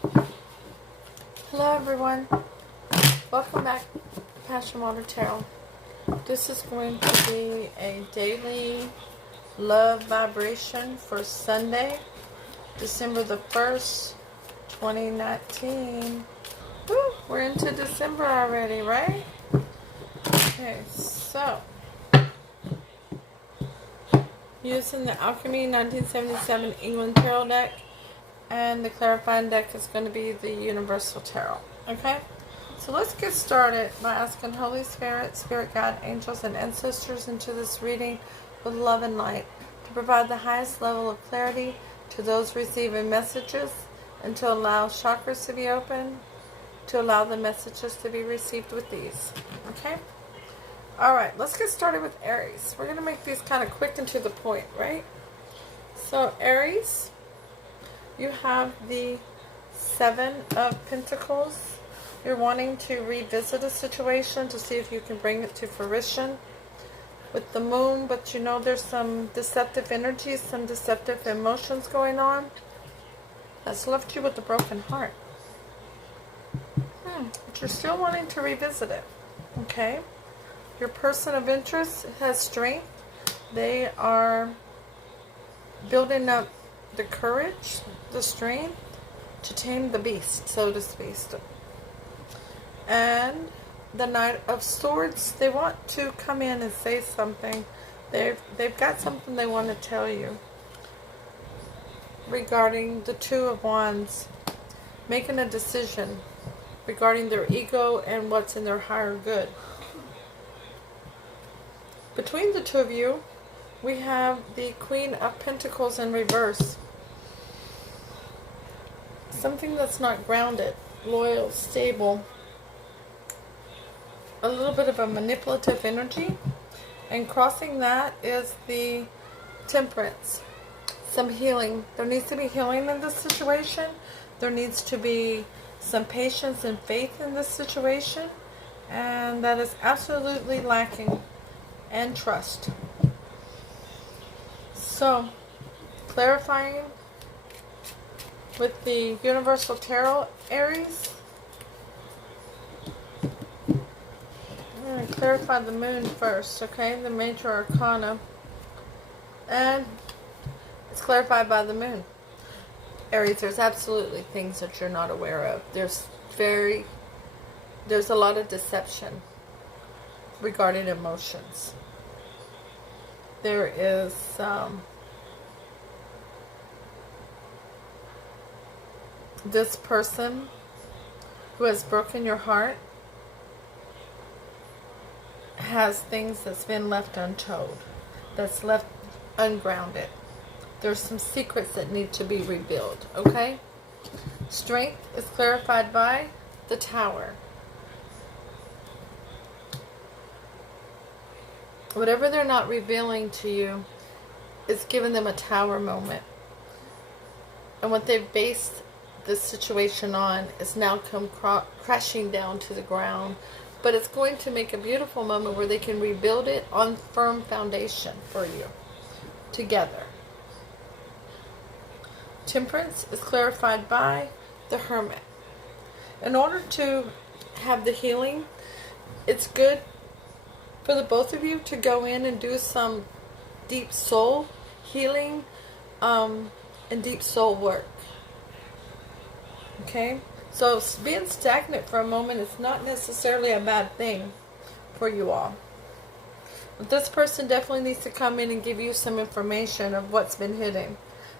Hello everyone, welcome back to Passion Water Tarot. This is going to be a daily love vibration for Sunday, December the 1st, 2019. Woo, we're into December already, right? Okay, so using the Alchemy 1977 England Tarot deck, and the clarifying deck is going to be the Universal Tarot. Okay? So let's get started by asking Holy Spirit, Spirit Guide, angels, and ancestors into this reading with love and light to provide the highest level of clarity to those receiving messages and to allow chakras to be open, to allow the messages to be received with ease. Okay? Alright, let's get started with Aries. We're going to make these kind of quick and to the point, right? So Aries, you have the Seven of Pentacles. You're wanting to revisit a situation to see if you can bring it to fruition with the Moon, but you know there's some deceptive energies, some deceptive emotions going on. That's left you with a broken heart. But you're still wanting to revisit it. Okay? Your person of interest has strength. They are building up the courage, the strength to tame the beast, so to speak. And the Knight of Swords, they want to come in and say something. They've got something they want to tell you regarding the Two of Wands, making a decision regarding their ego and what's in their higher good. Between the two of you, we have the Queen of Pentacles in reverse. Something that's not grounded, loyal, stable. A little bit of a manipulative energy. And crossing that is the Temperance. Some healing. There needs to be healing in this situation. There needs to be some patience and faith in this situation. And that is absolutely lacking. And trust. So, clarifying with the Universal Tarot, Aries. I'm going to clarify the Moon first, okay? The Major Arcana. And it's clarified by the Moon. Aries, there's absolutely things that you're not aware of. There's a lot of deception regarding emotions. There is this person who has broken your heart has things that's been left untold, that's left ungrounded. There's some secrets that need to be rebuilt, okay? Strength is clarified by the Tower. Whatever they're not revealing to you is giving them a Tower moment. And what they've based this situation on is now come crashing down to the ground. But it's going to make a beautiful moment where they can rebuild it on firm foundation for you. Together. Temperance is clarified by the Hermit. In order to have the healing, it's good for the both of you to go in and do some deep soul healing and deep soul work. Okay? So being stagnant for a moment is not necessarily a bad thing for you all. But this person definitely needs to come in and give you some information of what's been hidden.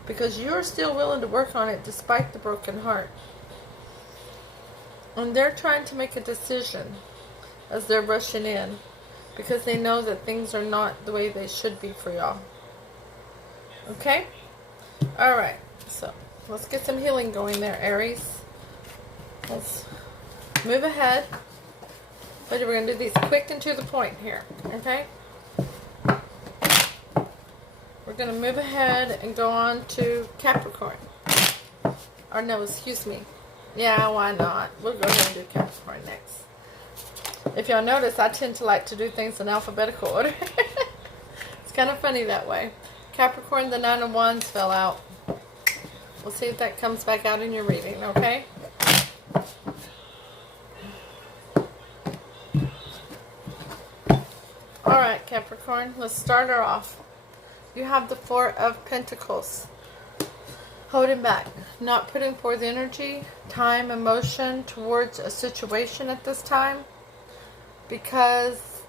Because you're still willing to work on it despite the broken heart. And they're trying to make a decision as they're rushing in. Because they know that things are not the way they should be for y'all. Okay? Alright. So, let's get some healing going there, Aries. Let's move ahead. But we're going to do these quick and to the point here. Okay? We're going to move ahead and go on to Capricorn. Or no, excuse me. Yeah, why not? We'll go ahead and do Capricorn next. If y'all notice, I tend to like to do things in alphabetical order. It's kind of funny that way. Capricorn, the Nine of Wands fell out. We'll see if that comes back out in your reading, okay? Alright, Capricorn, let's start her off. You have the Four of Pentacles. Holding back, not putting forth energy, time, emotion towards a situation at this time because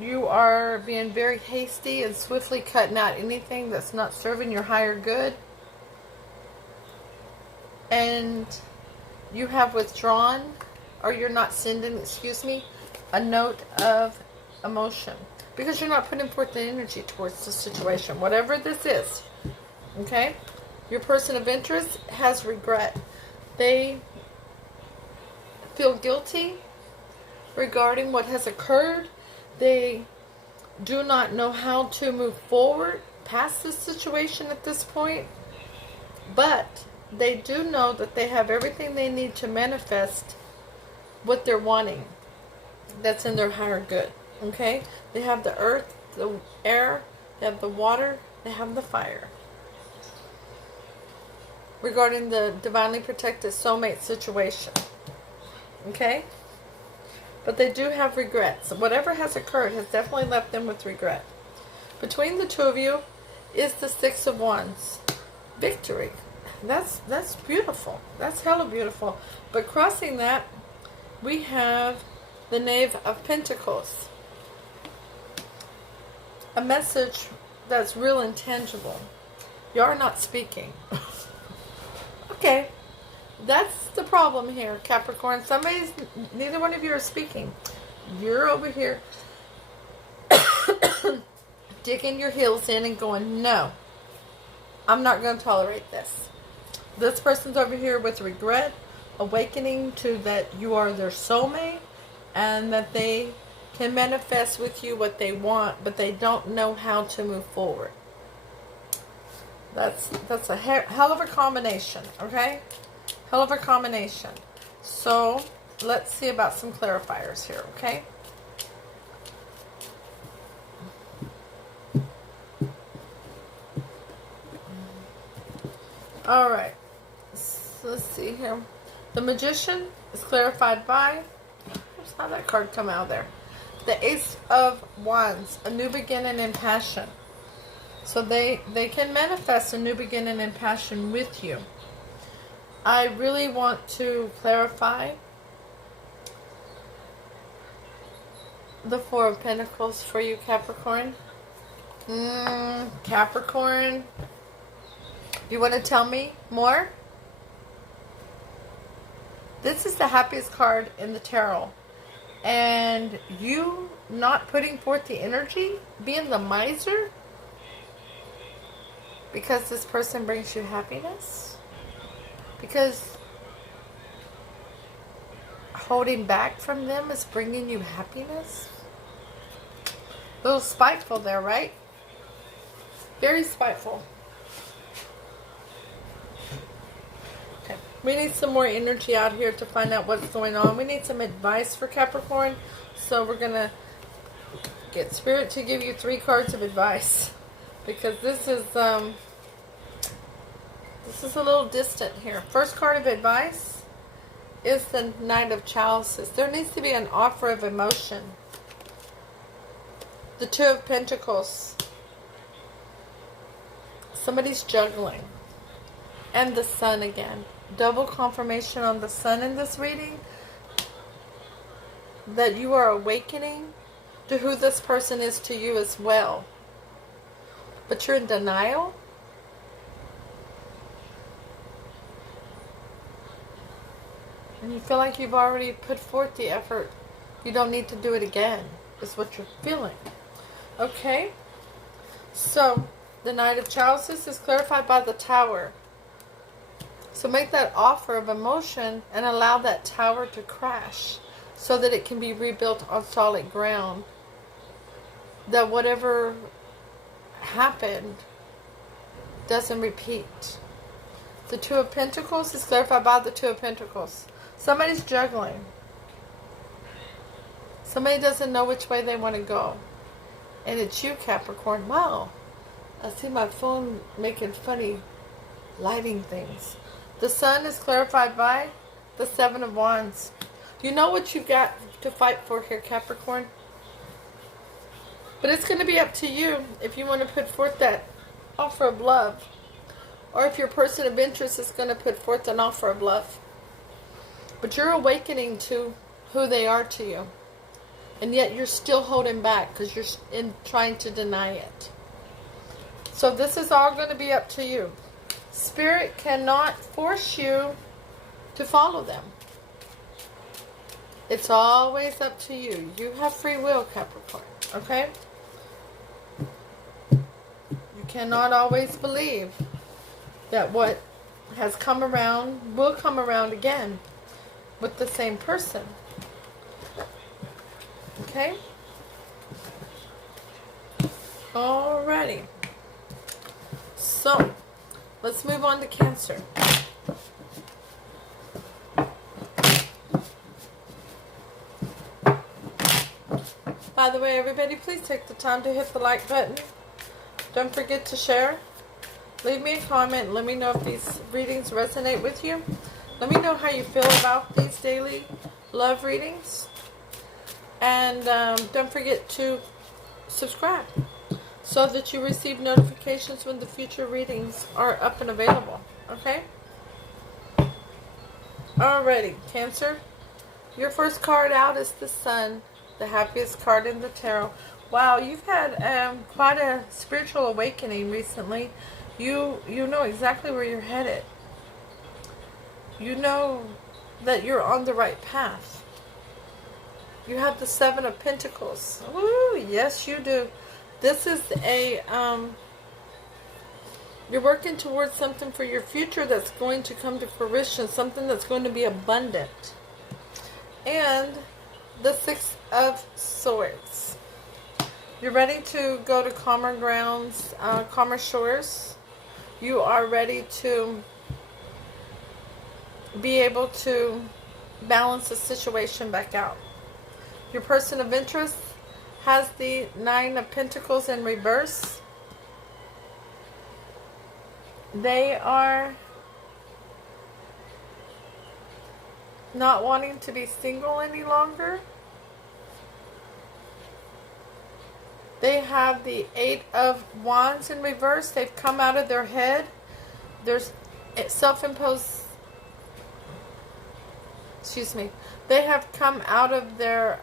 you are being very hasty and swiftly cutting out anything that's not serving your higher good. And you have withdrawn, or you're not sending, excuse me, a note of emotion because you're not putting forth the energy towards the situation, whatever this is. Okay? Your person of interest has regret. They feel guilty regarding what has occurred. They do not know how to move forward past this situation at this point. But they do know that they have everything they need to manifest what they're wanting. That's in their higher good. Okay? They have the earth, the air, they have the water, they have the fire. Regarding the divinely protected soulmate situation. Okay? But they do have regrets. Whatever has occurred has definitely left them with regret. Between the two of you is the Six of Wands. Victory. That's beautiful. That's hella beautiful. But crossing that, we have the Knave of Pentacles. A message that's real and tangible. You are not speaking. Okay, that's the problem here, Capricorn. Neither one of you are speaking. You're over here digging your heels in and going, no, I'm not going to tolerate this. This person's over here with regret, awakening to that you are their soulmate and that they can manifest with you what they want, but they don't know how to move forward. That's a hell of a combination, okay? Hell of a combination. So, let's see about some clarifiers here, okay? Alright. So let's see here. The Magician is clarified by... How did that card come out there? The Ace of Wands. A new beginning in passion. So they can manifest a new beginning in passion with you. I really want to clarify the Four of Pentacles for you, Capricorn. Capricorn, you want to tell me more? This is the happiest card in the tarot. And you not putting forth the energy, being the miser, because this person brings you happiness? Because holding back from them is bringing you happiness? A little spiteful there, right? Very spiteful. Okay. We need some more energy out here to find out what's going on. We need some advice for Capricorn. So we're going to get Spirit to give you 3 cards of advice. Because this is a little distant here. First card of advice is the Knight of Chalices. There needs to be an offer of emotion. The Two of Pentacles. Somebody's juggling. And the Sun again. Double confirmation on the Sun in this reading. That you are awakening to who this person is to you as well. But you're in denial. And you feel like you've already put forth the effort. You don't need to do it again. Is what you're feeling. Okay? So, the Knight of Chalices is clarified by the Tower. So make that offer of emotion and allow that tower to crash so that it can be rebuilt on solid ground. That whatever happened doesn't repeat. The Two of Pentacles is clarified by the Two of Pentacles. Somebody's juggling. Somebody doesn't know which way they want to go. And it's you, Capricorn. Wow. I see my phone making funny lighting things. The Sun is clarified by the Seven of Wands. You know what you've got to fight for here, Capricorn. But it's going to be up to you if you want to put forth that offer of love. Or if your person of interest is going to put forth an offer of love. But you're awakening to who they are to you. And yet you're still holding back because you're trying to deny it. So this is all going to be up to you. Spirit cannot force you to follow them. It's always up to you. You have free will, Capricorn. Okay? You cannot always believe that what has come around will come around again with the same person. Okay? Alrighty. So, let's move on to Cancer. By the way, everybody, please take the time to hit the like button. Don't forget to share. Leave me a comment. Let me know if these readings resonate with you. Let me know how you feel about these daily love readings. And don't forget to subscribe so that you receive notifications when the future readings are up and available. Okay? Alrighty, Cancer. Your first card out is the Sun, the happiest card in the tarot. Wow, you've had quite a spiritual awakening recently. You know exactly where you're headed. You know that you're on the right path. You have the Seven of Pentacles. Ooh, yes you do. This is you're working towards something for your future that's going to come to fruition. Something that's going to be abundant. And the Six of Swords. You're ready to go to calmer grounds, calmer shores. You are ready to be able to balance the situation back out. Your person of interest has the Nine of Pentacles in reverse. They are not wanting to be single any longer. They have the Eight of Wands in reverse. They've come out of their head. There's self-imposed, they have come out of their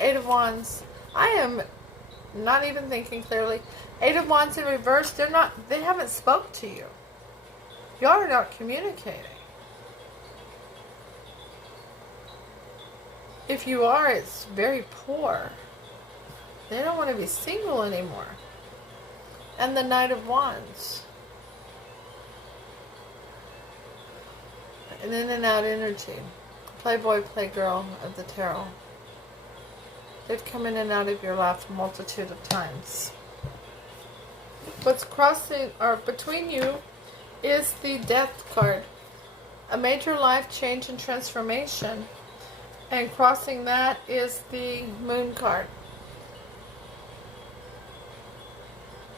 Eight of Wands. I am not even thinking clearly. Eight of Wands in reverse. They haven't spoke to you. Y'all are not communicating. If you are, it's very poor. They don't want to be single anymore. And the Knight of Wands. An in and out energy. Playboy, playgirl of the tarot. They've come in and out of your life a multitude of times. What's crossing or between you is the Death card. A major life change and transformation. And crossing that is the Moon card.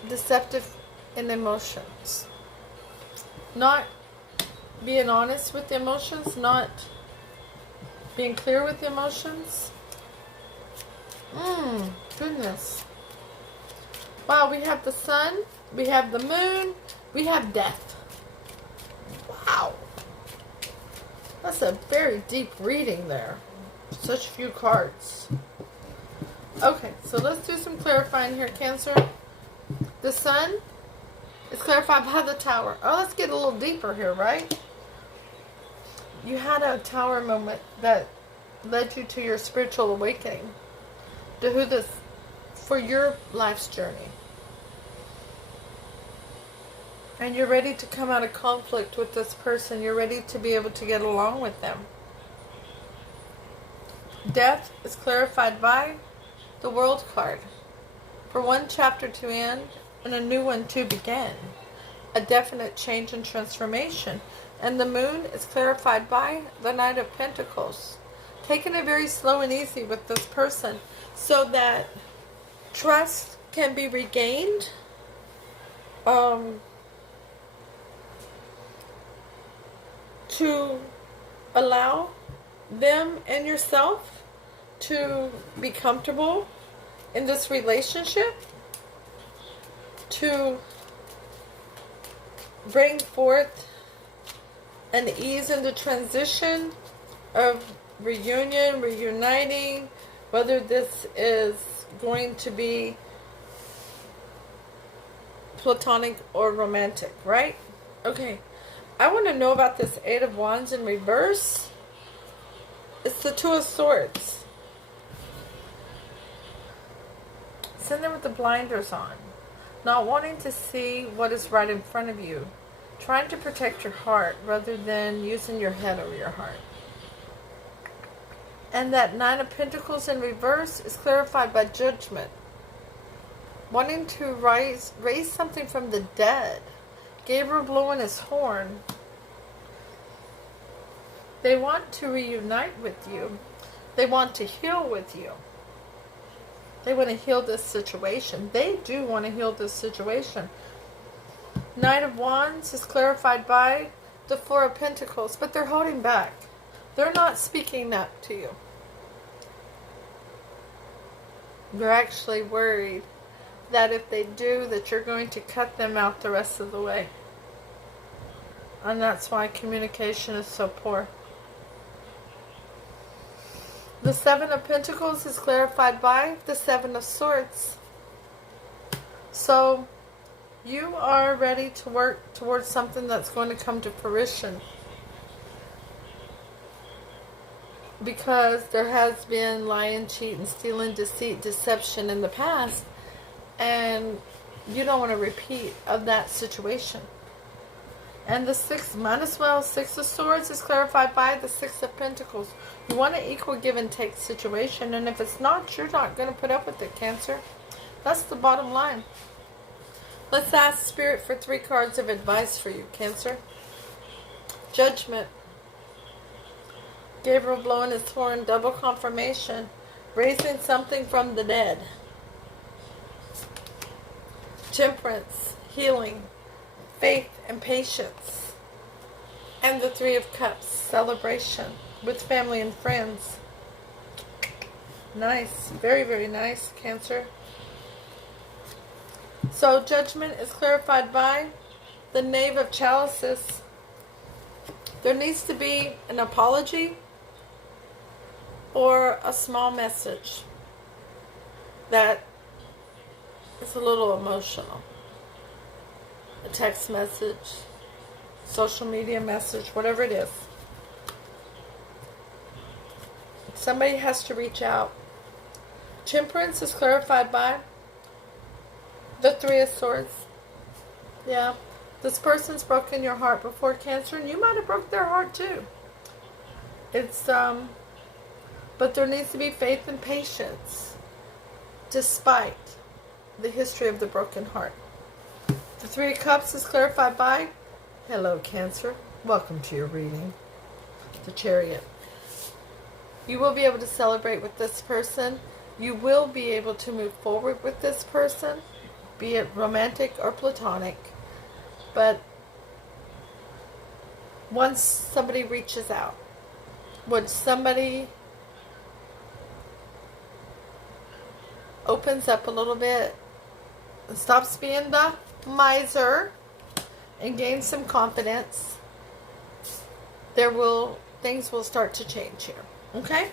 Deceptive in emotions. Not being honest with the emotions, not being clear with the emotions. Goodness. Wow, we have the Sun, we have the Moon, we have Death. Wow. That's a very deep reading there. Such few cards. Okay, so let's do some clarifying here, Cancer. The Sun is clarified by the Tower. Oh, let's get a little deeper here, right? You had a Tower moment that led you to your spiritual awakening. To who this, for your life's journey. And you're ready to come out of conflict with this person. You're ready to be able to get along with them. Death is clarified by the World card. For one chapter to end and a new one to begin. A definite change and transformation. And the Moon is clarified by the Knight of Pentacles. Taking it very slow and easy with this person. so that trust can be regained. To allow them and yourself to be comfortable in this relationship, to bring forth an ease in the transition of reunion, reuniting, whether this is going to be platonic or romantic, right? Okay. I want to know about this Eight of Wands in reverse. It's the Two of Swords. Sitting there with the blinders on. Not wanting to see what is right in front of you. Trying to protect your heart rather than using your head over your heart. And that Nine of Pentacles in reverse is clarified by Judgment. Wanting to raise something from the dead. Gabriel blowing his horn. They want to reunite with you. They want to heal with you. They want to heal this situation. They do want to heal this situation. Knight of Wands is clarified by the Four of Pentacles, but they're holding back. They're not speaking up to you. They're actually worried that if they do, that you're going to cut them out the rest of the way. And that's why communication is so poor. The Seven of Pentacles is clarified by the Seven of Swords. So, you are ready to work towards something that's going to come to fruition. Because there has been lying, cheating, stealing, deceit, deception in the past. And you don't want to repeat of that situation. And the Six of Swords is clarified by the Six of Pentacles. You want an equal give and take situation. And if it's not, you're not going to put up with it, Cancer. That's the bottom line. Let's ask Spirit for 3 cards of advice for you, Cancer. Judgment. Gabriel blowing his horn, double confirmation. Raising something from the dead. Temperance, healing, faith, and patience. And the Three of Cups, celebration with family and friends. Nice. Very, very nice, Cancer. So, Judgment is clarified by the Knave of Chalices. There needs to be an apology or a small message that is a little emotional. A text message, social media message, whatever it is. Somebody has to reach out. Temperance is clarified by the Three of Swords. Yeah. This person's broken your heart before, Cancer, and you might have broke their heart too. But there needs to be faith and patience despite the history of the broken heart. The Three of Cups is clarified by, hello, Cancer. Welcome to your reading. The Chariot. You will be able to celebrate with this person. You will be able to move forward with this person, be it romantic or platonic. But once somebody reaches out, once somebody opens up a little bit and stops being the miser and gains some confidence, things will start to change here. Okay?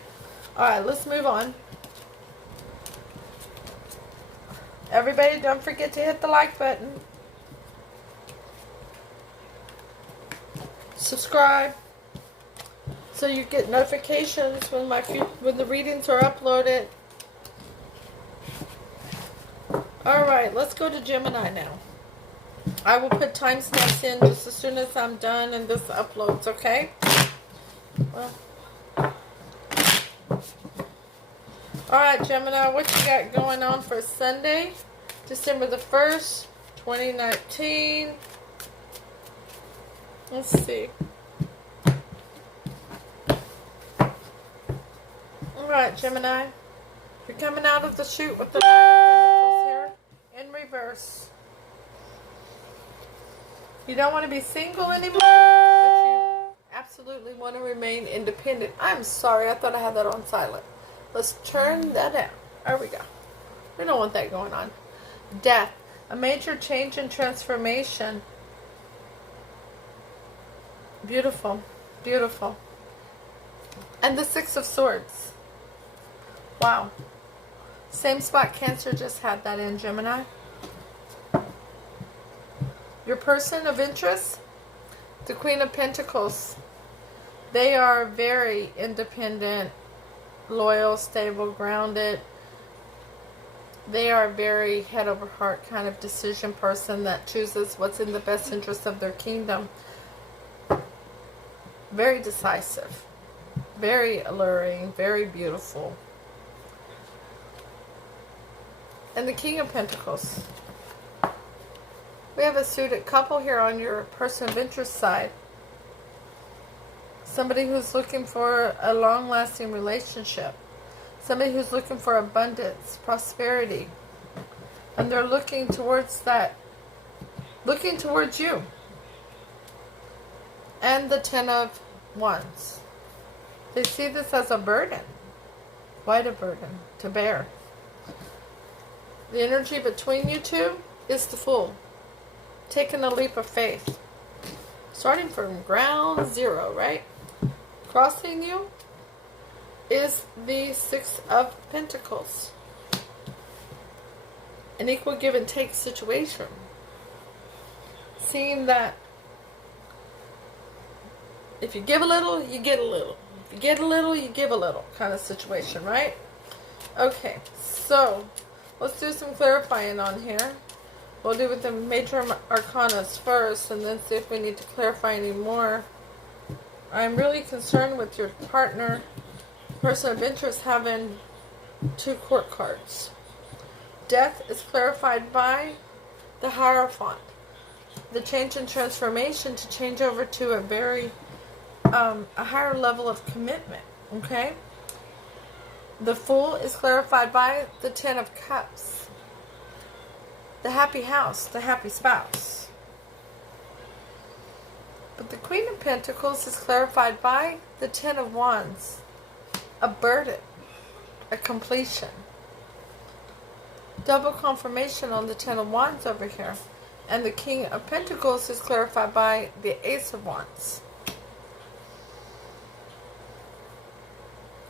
Alright, let's move on. Everybody, don't forget to hit the like button. Subscribe so you get notifications when the readings are uploaded. Alright, let's go to Gemini now. I will put timestamps in just as soon as I'm done and this uploads, okay? Well. Alright, Gemini, what you got going on for Sunday, December the 1st, 2019? Let's see. Alright, Gemini. You're coming out of the chute with the Nine of Pentacles here in reverse. You don't want to be single anymore, but you absolutely want to remain independent. I'm sorry, I thought I had that on silent. Let's turn that down. There we go. We don't want that going on. Death. A major change and transformation. Beautiful. Beautiful. And the Six of Swords. Wow. Same spot Cancer just had that in, Gemini. Your person of interest, the Queen of Pentacles. They are very independent, loyal, stable, grounded. They are a very head over heart kind of decision person that chooses what's in the best interest of their kingdom. Very decisive, very alluring, very beautiful. And the King of Pentacles. We have a suited couple here on your person of interest side. Somebody who's looking for a long-lasting relationship. Somebody who's looking for abundance, prosperity. And they're looking towards that. Looking towards you. And the Ten of Wands. They see this as a burden. Quite a burden to bear. The energy between you two is the Fool. Taking a leap of faith. Starting from ground zero, right? Crossing you is the Six of Pentacles. An equal give and take situation. Seeing that if you give a little, you get a little. If you get a little, you give a little kind of situation, right? Okay, so let's do some clarifying on here. We'll do with the major arcanas first and then see if we need to clarify any more. I'm really concerned with your partner, person of interest, having 2 court cards. Death is clarified by the Hierophant. The change and transformation to change over to a very a higher level of commitment. Okay? The Fool is clarified by the Ten of Cups. The happy house, the happy spouse. But the Queen of Pentacles is clarified by the Ten of Wands. A burden. A completion. Double confirmation on the Ten of Wands over here. And the King of Pentacles is clarified by the Ace of Wands.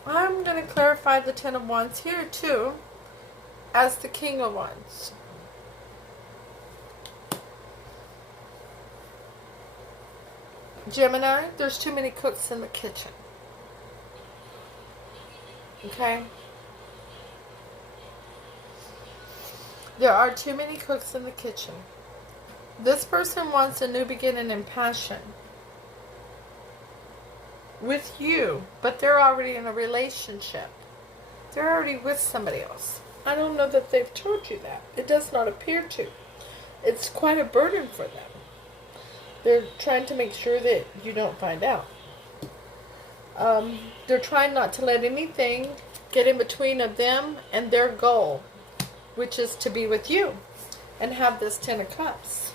I'm going to clarify the Ten of Wands here too as the King of Wands. Gemini, there's too many cooks in the kitchen. Okay? There are too many cooks in the kitchen. This person wants a new beginning in passion with you, but they're already in a relationship. They're already with somebody else. I don't know that they've told you that. It does not appear to. It's quite a burden for them. They're trying to make sure that you don't find out. They're trying not to let anything get in between of them and their goal, which is to be with you and have this Ten of Cups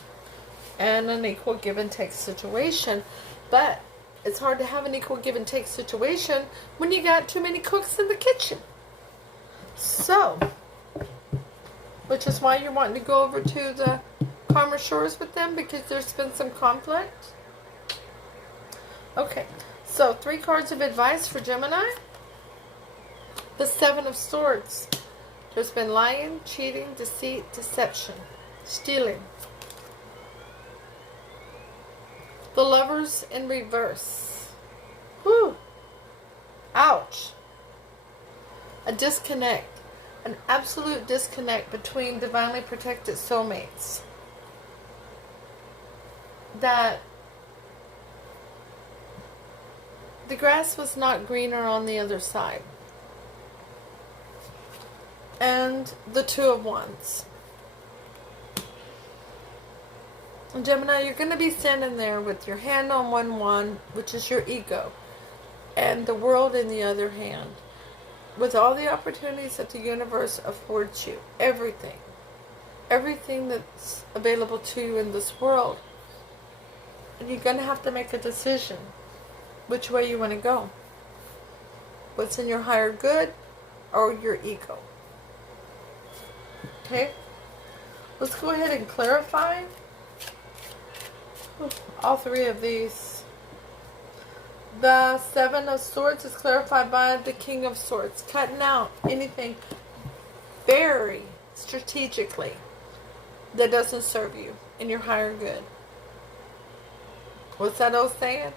and an equal give and take situation. But it's hard to have an equal give and take situation when you got too many cooks in the kitchen. So, which is why you're wanting to go over to the calmer shores with them, because there's been some conflict. Okay, so 3 cards of advice for Gemini. The Seven of Swords. There's been lying, cheating, deceit, deception, stealing. The Lovers in reverse. Whew. Ouch. A disconnect. An absolute disconnect between divinely protected soulmates. That the grass was not greener on the other side. And the Two of Wands. And Gemini, you're going to be standing there with your hand on one, which is your ego, and the world in the other hand. with all the opportunities that the universe affords you, everything that's available to you in this world, and you're going to have to make a decision which way you want to go. What's in your higher good or your ego. Okay? Let's go ahead and clarify all three of these. The Seven of Swords is clarified by the King of Swords. Cutting out anything very strategically that doesn't serve you in your higher good. What's that old saying?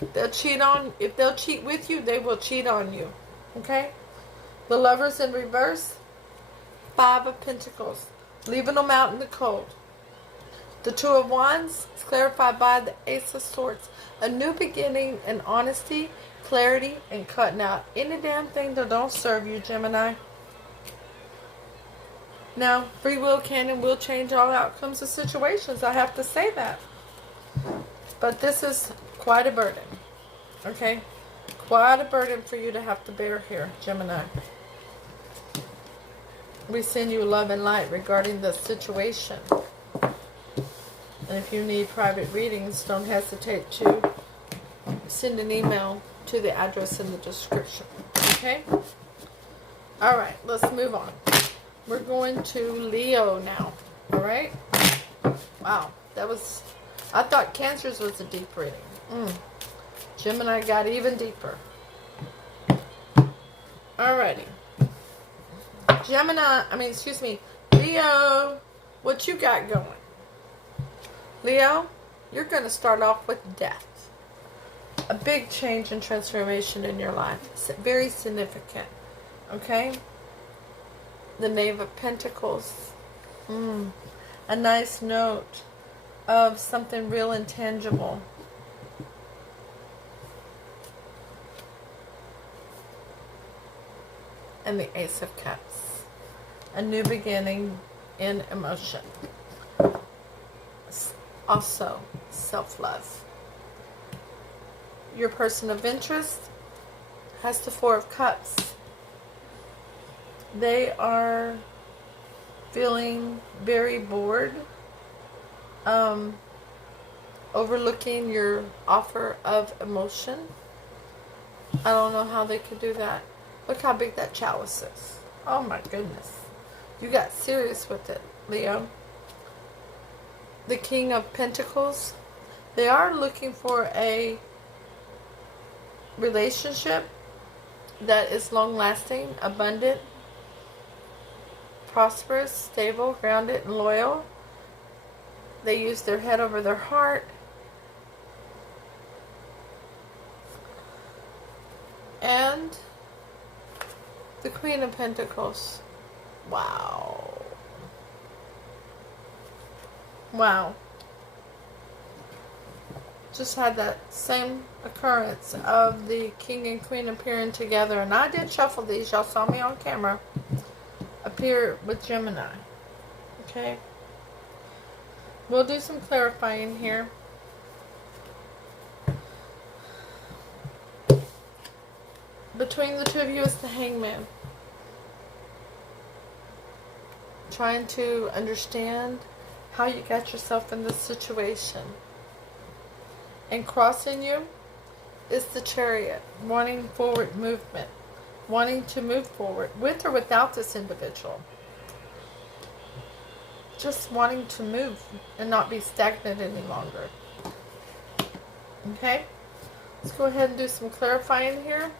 If they'll cheat with you, they will cheat on you. Okay? The Lovers in reverse. Five of Pentacles. Leaving them out in the cold. The Two of Wands is clarified by the Ace of Swords. A new beginning and honesty, clarity, and cutting out any damn thing that don't serve you, Gemini. Now, free will can and will change all outcomes of situations. I have to say that. But this is quite a burden. Okay? Quite a burden for you to have to bear here, Gemini. We send you love and light regarding the situation. And if you need private readings, don't hesitate to send an email to the address in the description. Okay? Alright, let's move on. We're going to Leo now. Alright? Wow, that was... I thought Cancer's was a deep reading. Gemini got even deeper. Alrighty. Leo, what you got going? Leo, you're going to start off with death. A big change and transformation in your life. It's very significant. Okay? The Knave of Pentacles. A nice note of something real and tangible. And the Ace of Cups. A new beginning in emotion. Also, self-love. Your person of interest has the Four of Cups. They are feeling very bored, overlooking your offer of emotion. I don't know how they could do that. Look how big that chalice is. Oh my goodness. You got serious with it, Leo. The King of Pentacles. They are looking for a relationship that is long-lasting, abundant, prosperous, stable, grounded, and loyal. They use their head over their heart. And the Queen of Pentacles. Wow. Wow. Just had that same occurrence of the King and Queen appearing together. And I did shuffle these. Y'all saw me on camera. Appear with Gemini. Okay. We'll do some clarifying here. Between the two of you is the Hangman. Trying to understand how you got yourself in this situation. And crossing you is the Chariot. Wanting forward movement. Wanting to move forward with or without this individual. Just wanting to move and not be stagnant any longer. Okay? Let's go ahead and do some clarifying here.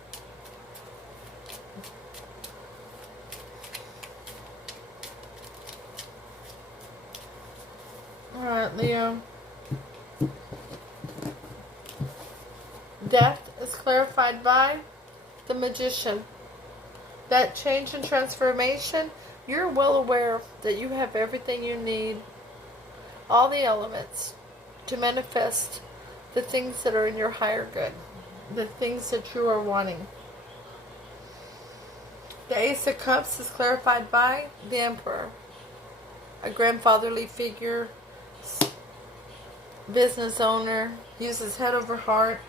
Alright, Leo. Death is clarified by the Magician. That change and transformation, you're well aware that you have everything you need, all the elements to manifest the things that are in your higher good, the things that you are wanting. The Ace of Cups is clarified by the Emperor. A grandfatherly figure, business owner, uses head over heart,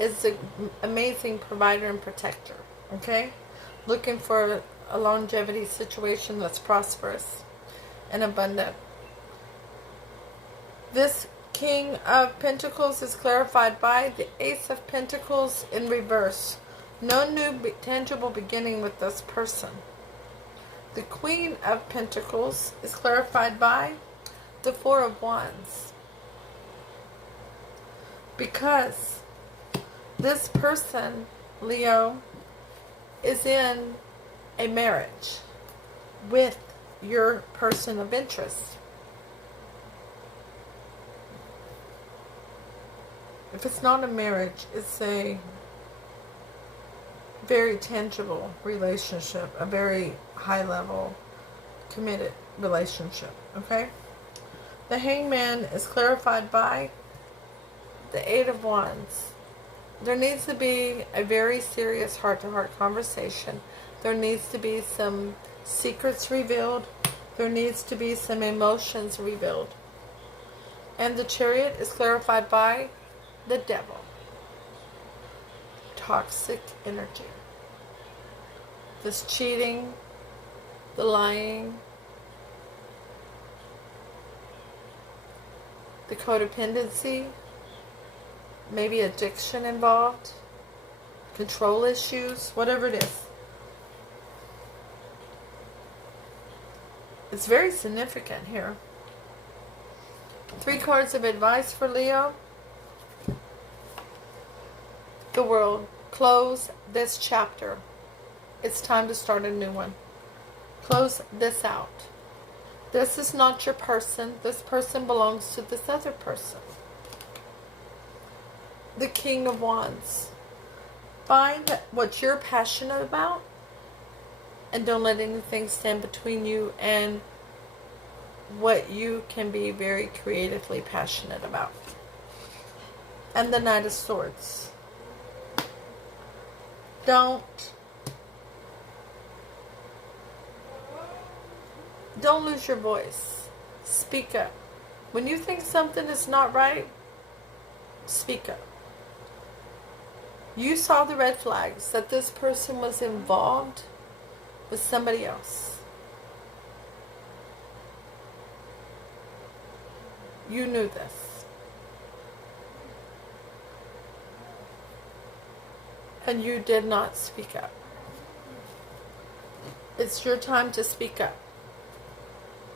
is an amazing provider and protector. Okay? looking for a longevity situation that's prosperous and abundant. This King of Pentacles is clarified by the Ace of Pentacles in reverse. No new tangible beginning with this person. The Queen of Pentacles is clarified by the Four of Wands. Because this person, Leo, is in a marriage with your person of interest. If it's not a marriage, it's a very tangible relationship, a very high level, committed relationship, okay? The Hangman is clarified by the Eight of Wands. There needs to be a very serious heart-to-heart conversation. There needs to be some secrets revealed. There needs to be some emotions revealed. And the Chariot is clarified by the Devil. Toxic energy. This cheating, the lying, the codependency, maybe addiction involved, control issues, whatever it is. It's very significant here. 3 cards of advice for Leo. The World. Close this chapter. It's time to start a new one. Close this out. This is not your person. This person belongs to this other person. The King of Wands. Find what you're passionate about and don't let anything stand between you and what you can be very creatively passionate about. And the Knight of Swords. Don't lose your voice. Speak up. When you think something is not right, speak up. You saw the red flags that this person was involved with somebody else. You knew this. And you did not speak up. It's your time to speak up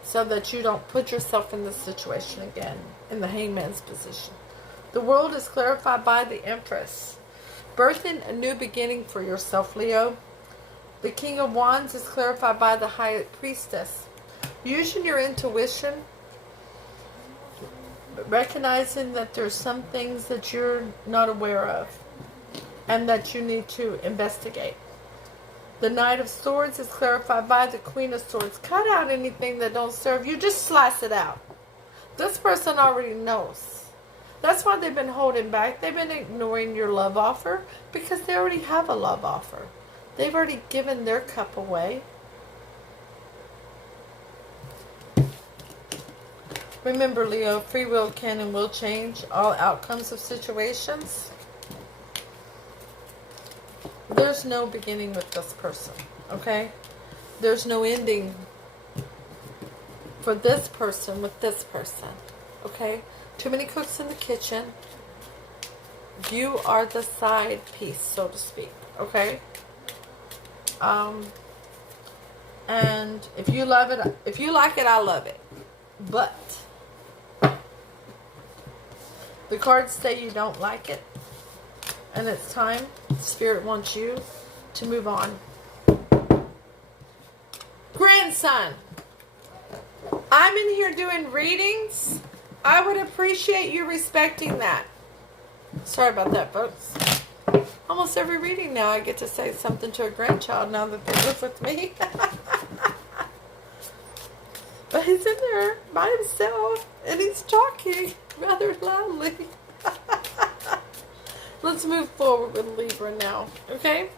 so that you don't put yourself in this situation again, in the Hangman's position. The World is clarified by the Empress. Birthing a new beginning for yourself, Leo. The King of Wands is clarified by the High Priestess. Using your intuition, recognizing that there's some things that you're not aware of and that you need to investigate. The Knight of Swords is clarified by the Queen of Swords. Cut out anything that don't serve you. Just slice it out. This person already knows. That's why they've been holding back. They've been ignoring your love offer because they already have a love offer. They've already given their cup away. Remember, Leo, free will can and will change all outcomes of situations. There's no beginning with this person, okay? There's no ending for this person with this person, okay? Too many cooks in the kitchen. You are the side piece, so to speak, okay? And if you love it, if you like it, I love it. But the cards say you don't like it. And it's time. Spirit wants you to move on. Grandson, I'm in here doing readings. I would appreciate you respecting that. Sorry about that, folks. Almost every reading now I get to say something to a grandchild now that they live with me. But he's in there by himself and he's talking rather loudly. Let's move forward with Libra now, okay?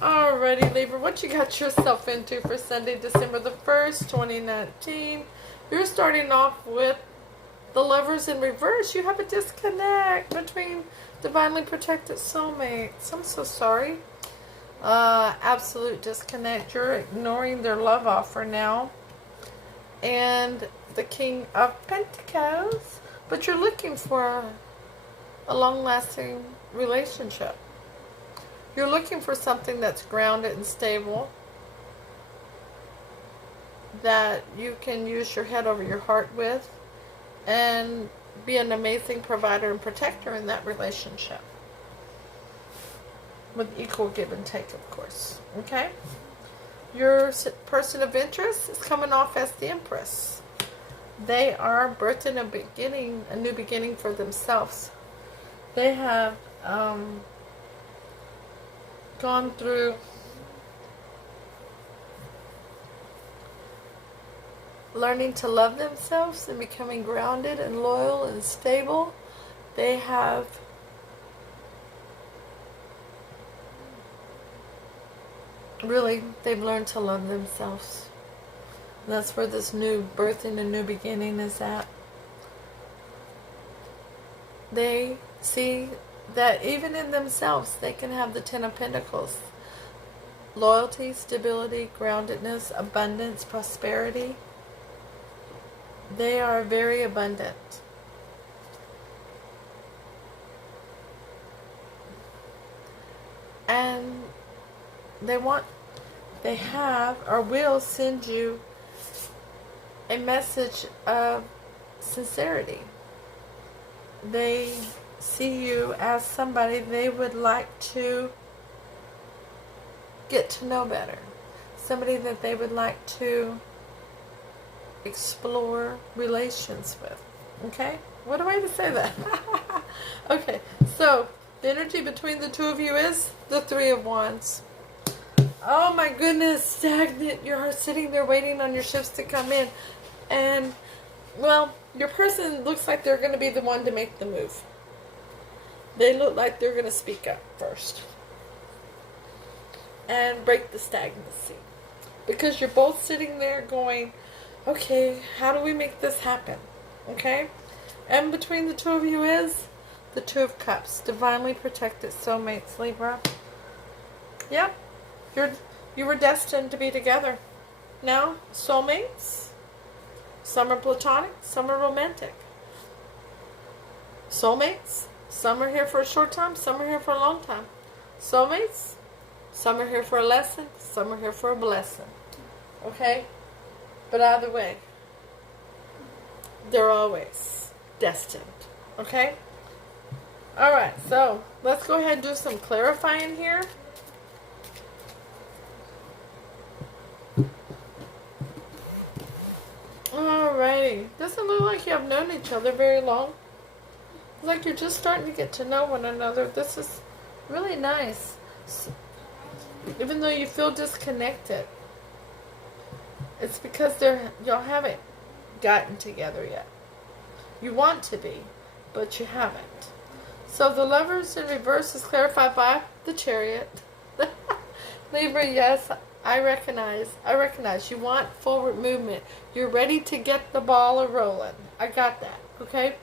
Alrighty, Libra, what you got yourself into for Sunday, December the 1st, 2019? You're starting off with The Lovers in reverse, you have a disconnect between divinely protected soulmates. I'm so sorry. Absolute disconnect. You're ignoring their love offer now. And the King of Pentacles. But you're looking for a long-lasting relationship. You're looking for something that's grounded and stable, that you can use your head over your heart with, and be an amazing provider and protector in that relationship. With equal give and take, of course. Okay? Your person of interest is coming off as the Empress. They are birthing a beginning, a new beginning for themselves. They have gone through learning to love themselves and becoming grounded and loyal and stable. They have they've learned to love themselves. And that's where this new birthing and new beginning is at. They see that even in themselves, they can have the Ten of Pentacles. Loyalty, stability, groundedness, abundance, prosperity. They are very abundant. And they have or will send you a message of sincerity. They see you as somebody they would like to get to know better. Somebody that they would like to explore relations with. Okay? What a way to say that. Okay, so the energy between the two of you is the Three of Wands. Oh my goodness, stagnant. You're sitting there waiting on your ships to come in. And, well, your person looks like they're going to be the one to make the move. They look like they're going to speak up first. And break the stagnancy. Because you're both sitting there going, okay, how do we make this happen? Okay? And between the two of you is the Two of Cups. Divinely protected soulmates, Libra. Yep. You were destined to be together. Now, soulmates. Some are platonic, some are romantic. Soulmates. Some are here for a short time, some are here for a long time. Soulmates. Some are here for a lesson, some are here for a blessing. Okay? But either way, they're always destined. Okay? Alright, so let's go ahead and do some clarifying here. Alrighty. Doesn't look like you have known each other very long. It's like you're just starting to get to know one another. This is really nice. Even though you feel disconnected, it's because y'all haven't gotten together yet. You want to be, but you haven't. So the Lovers in reverse is clarified by the Chariot. Libra, yes, I recognize. You want forward movement. You're ready to get the ball rolling. I got that, okay?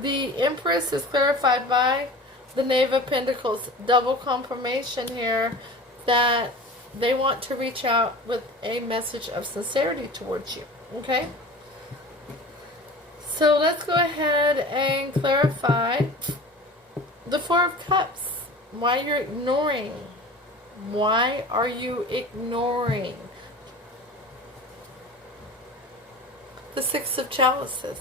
The Empress is clarified by the Knave of Pentacles. Double confirmation here that they want to reach out with a message of sincerity towards you, okay? So let's go ahead and clarify the Four of Cups. Why you're ignoring. Why are you ignoring? The Six of Chalices.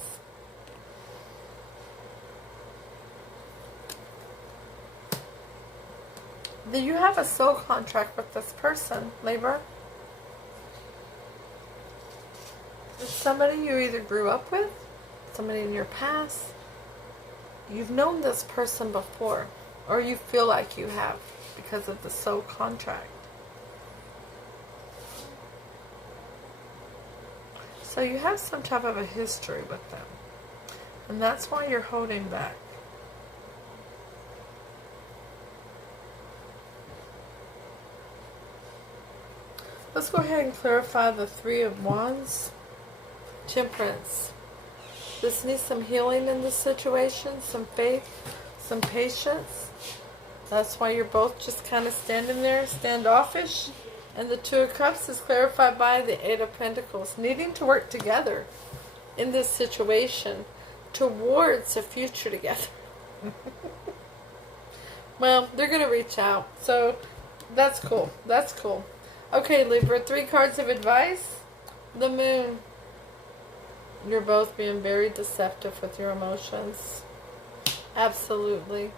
Do you have a soul contract with this person, Libra? It's somebody you either grew up with, somebody in your past. You've known this person before, or you feel like you have because of the soul contract. So you have some type of a history with them, and that's why you're holding back. Let's go ahead and clarify the Three of Wands. Temperance. This needs some healing in this situation, some faith, some patience. That's why you're both just kind of standing there, standoffish. And the Two of Cups is clarified by the Eight of Pentacles. Needing to work together in this situation towards a future together. Well, they're going to reach out. So, that's cool. That's cool. Okay, Libra, 3 cards of advice. The Moon. You're both being very deceptive with your emotions. Absolutely.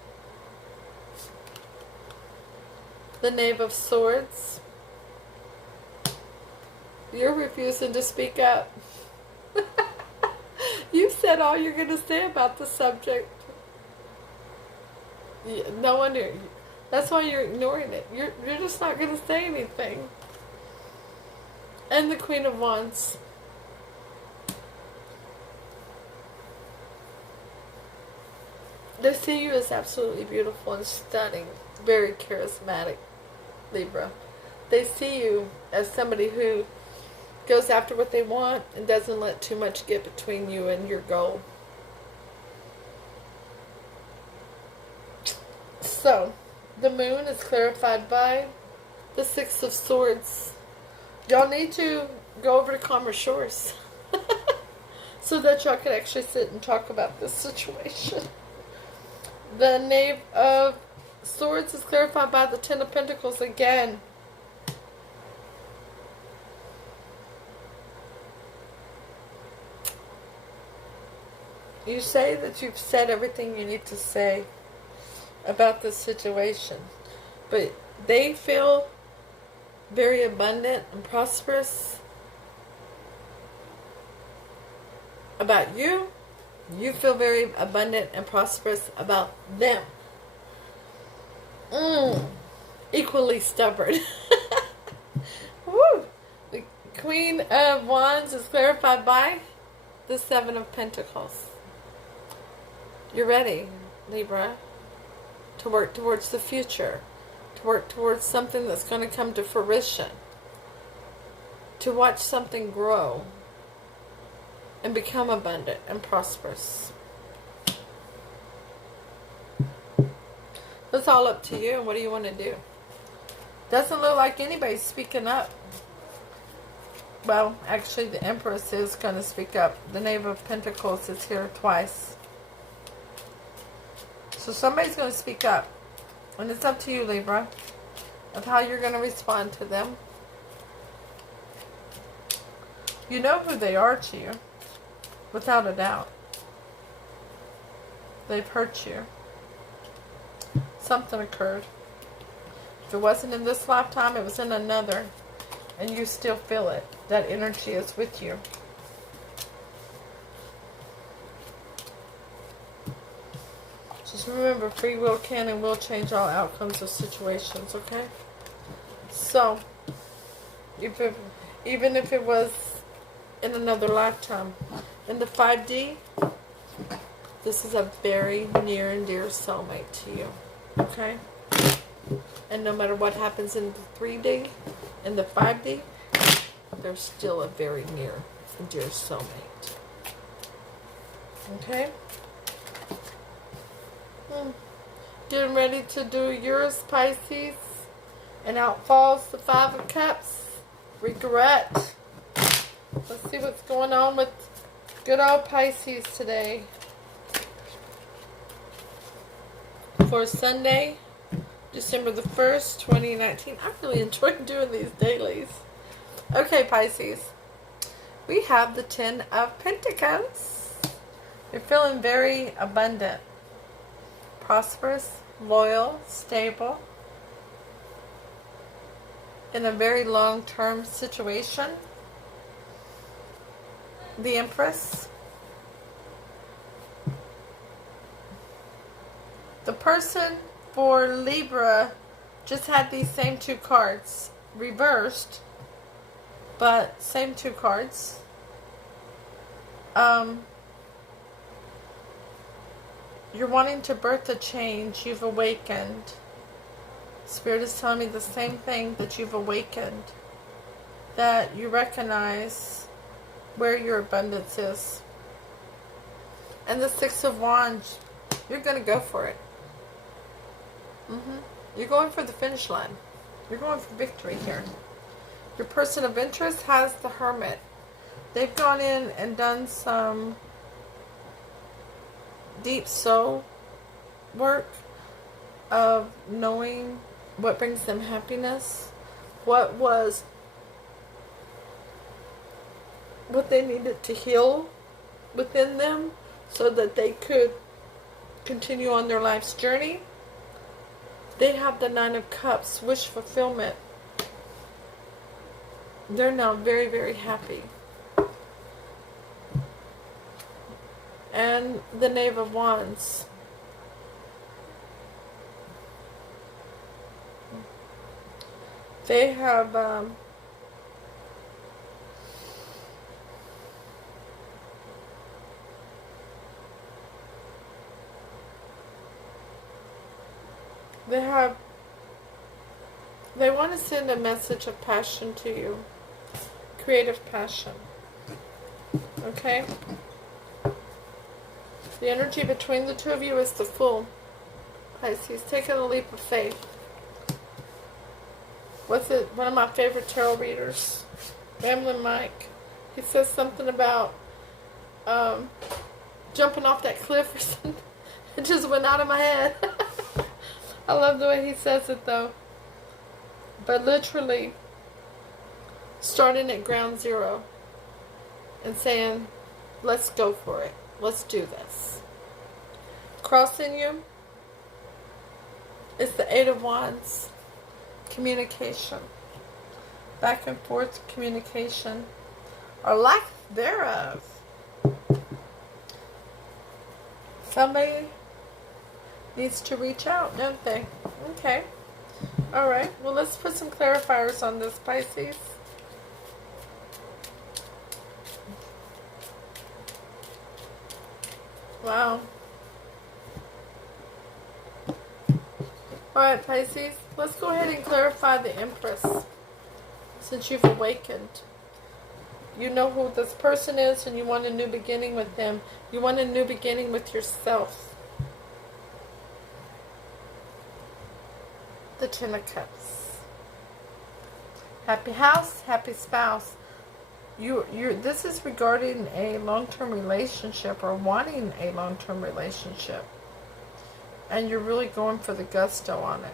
The Knave of Swords. You're refusing to speak up. You said all you're going to say about the subject. No wonder. That's why you're ignoring it. You're just not going to say anything. And the Queen of Wands. They see you as absolutely beautiful and stunning. Very charismatic, Libra. They see you as somebody who goes after what they want and doesn't let too much get between you and your goal. So, the Moon is clarified by the Six of Swords. Y'all need to go over to calmer shores so that y'all can actually sit and talk about this situation. The Knave of Swords is clarified by the Ten of Pentacles again. You say that you've said everything you need to say about this situation, but they feel very abundant and prosperous about you. You feel very abundant and prosperous about them. Equally stubborn. Woo! The Queen of Wands is clarified by the Seven of Pentacles. You're ready, Libra, to work towards the future, to work towards something that's going to come to fruition, to watch something grow and become abundant and prosperous. It's all up to you. What do you want to do? Doesn't look like anybody's speaking up. Well, actually the Empress is going to speak up. The Knave of Pentacles is here twice. So somebody's going to speak up. And it's up to you, Libra, of how you're going to respond to them. You know who they are to you. Without a doubt. They've hurt you. Something occurred. If it wasn't in this lifetime, it was in another. And you still feel it. That energy is with you. Just remember, free will can and will change all outcomes of situations, okay? So, even if it was in another lifetime. In the 5D, this is a very near and dear soulmate to you, okay? And no matter what happens in the 3D, in the 5D, there's still a very near and dear soulmate. Okay? Getting ready to do yours, Pisces. And out falls the Five of Cups. Regret. Let's see what's going on with good old Pisces today. For Sunday, December the 1st, 2019. I really enjoyed doing these dailies. Okay, Pisces. We have the Ten of Pentacles. You're feeling very abundant, prosperous, loyal, stable, in a very long-term situation. The Empress. The person for Libra just had these same two cards reversed, but same two cards. You're wanting to birth a change. You've awakened. Spirit is telling me the same thing, that you've awakened. That you recognize where your abundance is. and the Six of Wands. You're going to go for it. You're going for the finish line. You're going for victory here. Your person of interest has the Hermit. They've gone in and done some deep soul work of knowing what brings them happiness, what they needed to heal within them so that they could continue on their life's journey. They have the Nine of Cups, wish fulfillment. They're now very, very happy. And the Knave of Wands. They have they want to send a message of passion to you. Creative passion. Okay? The energy between the two of you is the Fool. Pisces, taking a leap of faith. What's it? One of my favorite tarot readers, Ramblin' Mike. He says something about jumping off that cliff or something. It just went out of my head. I love the way he says it though. But literally starting at ground zero and saying, let's go for it. Let's do this. Crossing you is the Eight of Wands. Communication. Back and forth communication. Or lack thereof. Somebody needs to reach out, don't they? Okay. Alright. Well, let's put some clarifiers on this, Pisces. Wow. Alright, Pisces. Let's go ahead and clarify the Empress. Since you've awakened. You know who this person is and you want a new beginning with them. You want a new beginning with yourself. The Ten of Cups. Happy house, happy spouse. This is regarding a long-term relationship or wanting a long-term relationship. And you're really going for the gusto on it.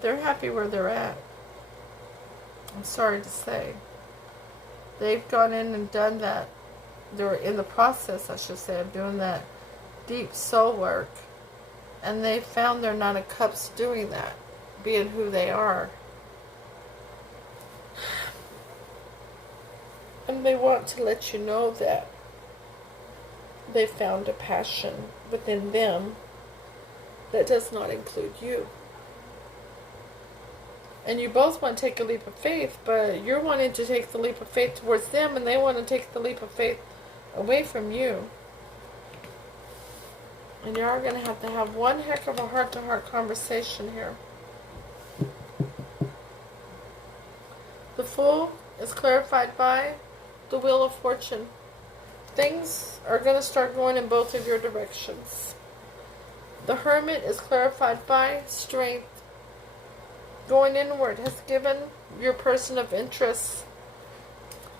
They're happy where they're at. I'm sorry to say. They've gone in and done that. They're in the process, I should say, of doing that deep soul work. And they found their Nine of Cups doing that. Being who they are. And they want to let you know that they found a passion within them that does not include you. And you both want to take a leap of faith, but you're wanting to take the leap of faith towards them, and they want to take the leap of faith away from you. And you are going to have one heck of a heart-to-heart conversation here. The Fool is clarified by the Wheel of Fortune. Things are going to start going in both of your directions. The Hermit is clarified by strength. Going inward has given your person of interest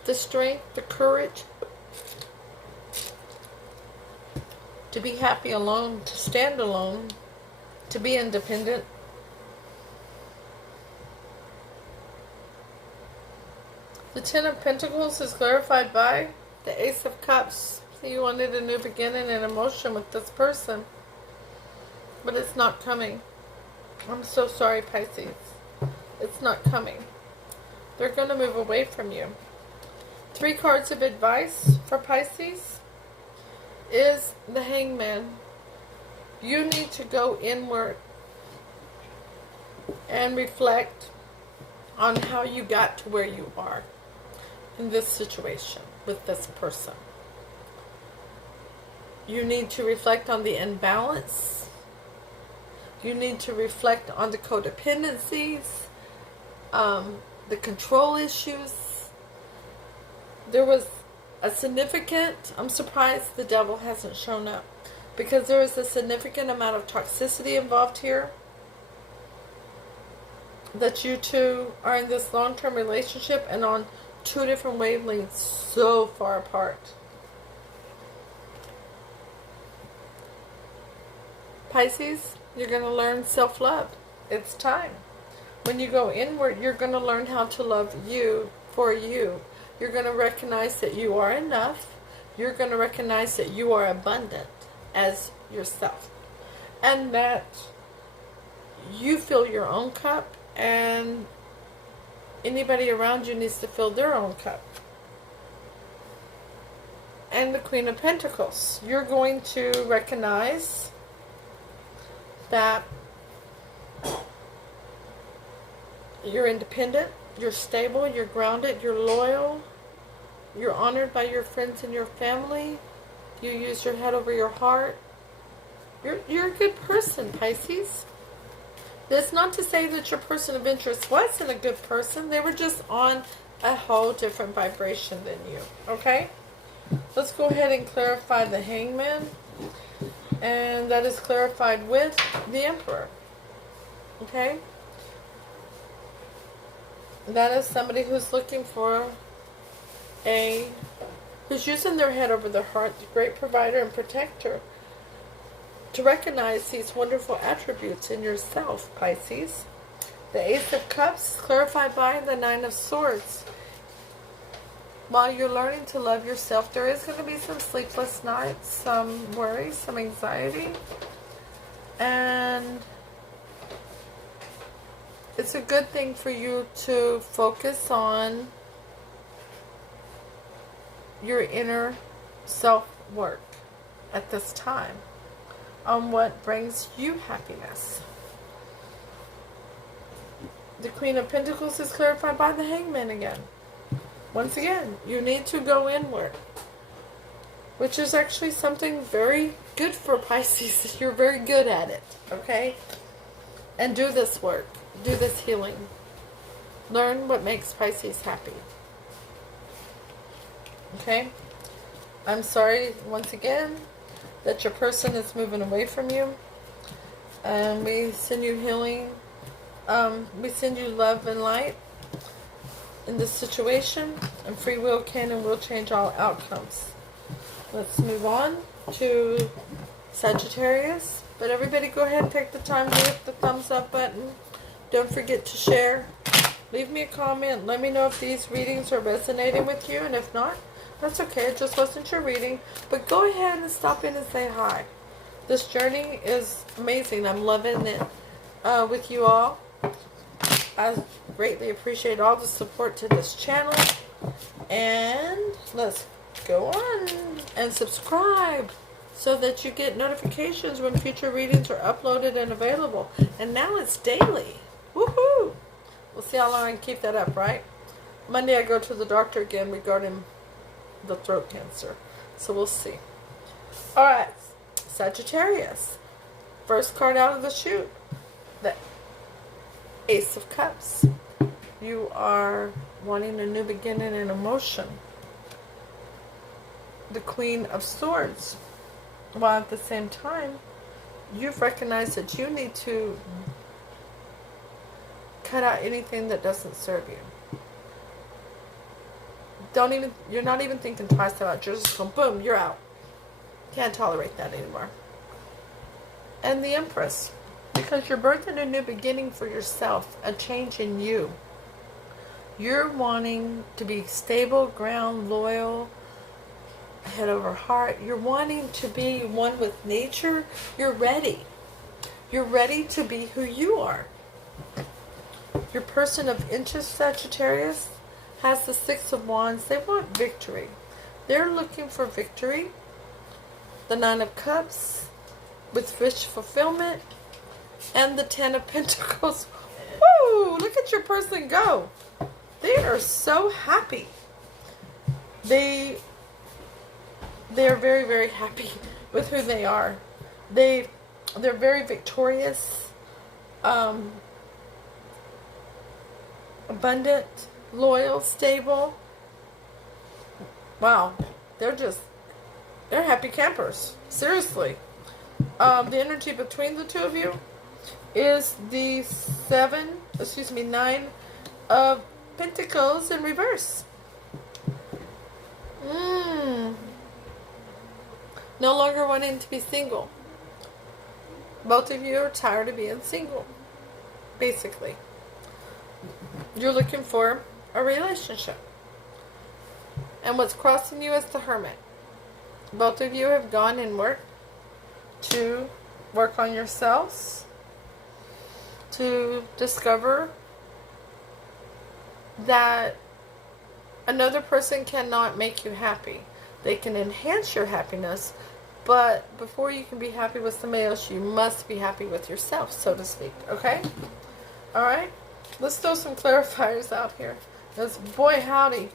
the strength, the courage to be happy alone, to stand alone, to be independent. The Ten of Pentacles is clarified by the Ace of Cups. So you wanted a new beginning and emotion with this person, but it's not coming. I'm so sorry, Pisces. It's not coming. They're going to move away from you. 3 cards of advice for Pisces is the Hangman. You need to go inward and reflect on how you got to where you are in this situation with this person. You need to reflect on the imbalance. You need to reflect on the codependencies, the control issues, there was a significant, I'm surprised the devil hasn't shown up, because there is a significant amount of toxicity involved here, that you two are in this long-term relationship and on two different wavelengths so far apart. Pisces, you're going to learn self-love. It's time. When you go inward, you're going to learn how to love you for you. You're going to recognize that you are enough. You're going to recognize that you are abundant as yourself. And that you fill your own cup, and anybody around you needs to fill their own cup. And the Queen of Pentacles. You're going to recognize that you're independent, you're stable, you're grounded, you're loyal, you're honored by your friends and your family, you use your head over your heart. You're a good person, Pisces. That's not to say that your person of interest wasn't a good person. They were just on a whole different vibration than you. Okay? Let's go ahead and clarify the Hangman. And that is clarified with the Emperor. Okay? That is somebody who's looking for who's using their head over their heart, the great provider and protector, to recognize these wonderful attributes in yourself, Pisces. The Ace of Cups is clarified by the Nine of Swords. While you're learning to love yourself, there is going to be some sleepless nights, some worry, some anxiety. And it's a good thing for you to focus on your inner self-work at this time, on what brings you happiness. The Queen of Pentacles is clarified by the Hangman again. Once again, you need to go inward, which is actually something very good for Pisces. You're very good at it, okay? And do this work. Do this healing. Learn what makes Pisces happy. Okay? I'm sorry, once again, that your person is moving away from you. And we send you healing. We send you love and light in this situation, and free will can and will change all outcomes. Let's move on to Sagittarius. But everybody go ahead and take the time to hit the thumbs up button. Don't forget to share. Leave me a comment. Let me know if these readings are resonating with you, and if not, that's okay. It just wasn't your reading. But go ahead and stop in and say hi. This journey is amazing. I'm loving it with you all. I greatly appreciate all the support to this channel. And let's go on and subscribe so that you get notifications when future readings are uploaded and available. And now it's daily. Woohoo! We'll see how long I can keep that up, right? Monday I go to the doctor again regarding the throat cancer. So we'll see. Alright, Sagittarius. First card out of the chute. The Ace of Cups. You are wanting a new beginning in emotion. The Queen of Swords. While at the same time, you've recognized that you need to cut out anything that doesn't serve you. You're not even thinking twice about it. You're just going, boom, you're out. Can't tolerate that anymore. And the Empress. Because you're birthing a new beginning for yourself, a change in you. You're wanting to be stable, ground, loyal, head over heart. You're wanting to be one with nature. You're ready. You're ready to be who you are. Your person of interest, Sagittarius, has the Six of Wands. They want victory. They're looking for victory. The Nine of Cups with wish fulfillment. And the Ten of Pentacles. Woo! Look at your person go. They are so happy. They're very, very happy with who they are. They're very victorious, abundant, loyal, stable. Wow, they're happy campers. Seriously. The energy between the two of you is the 9 of Pentacles in reverse. No longer wanting to be single. Both of you are tired of being single, basically. You're looking for a relationship. And what's crossing you is the Hermit. Both of you have gone inward to work on yourselves, to discover that another person cannot make you happy. They can enhance your happiness, but before you can be happy with somebody else, you must be happy with yourself, so to speak. Okay? Alright? Let's throw some clarifiers out here. Because, boy, howdy,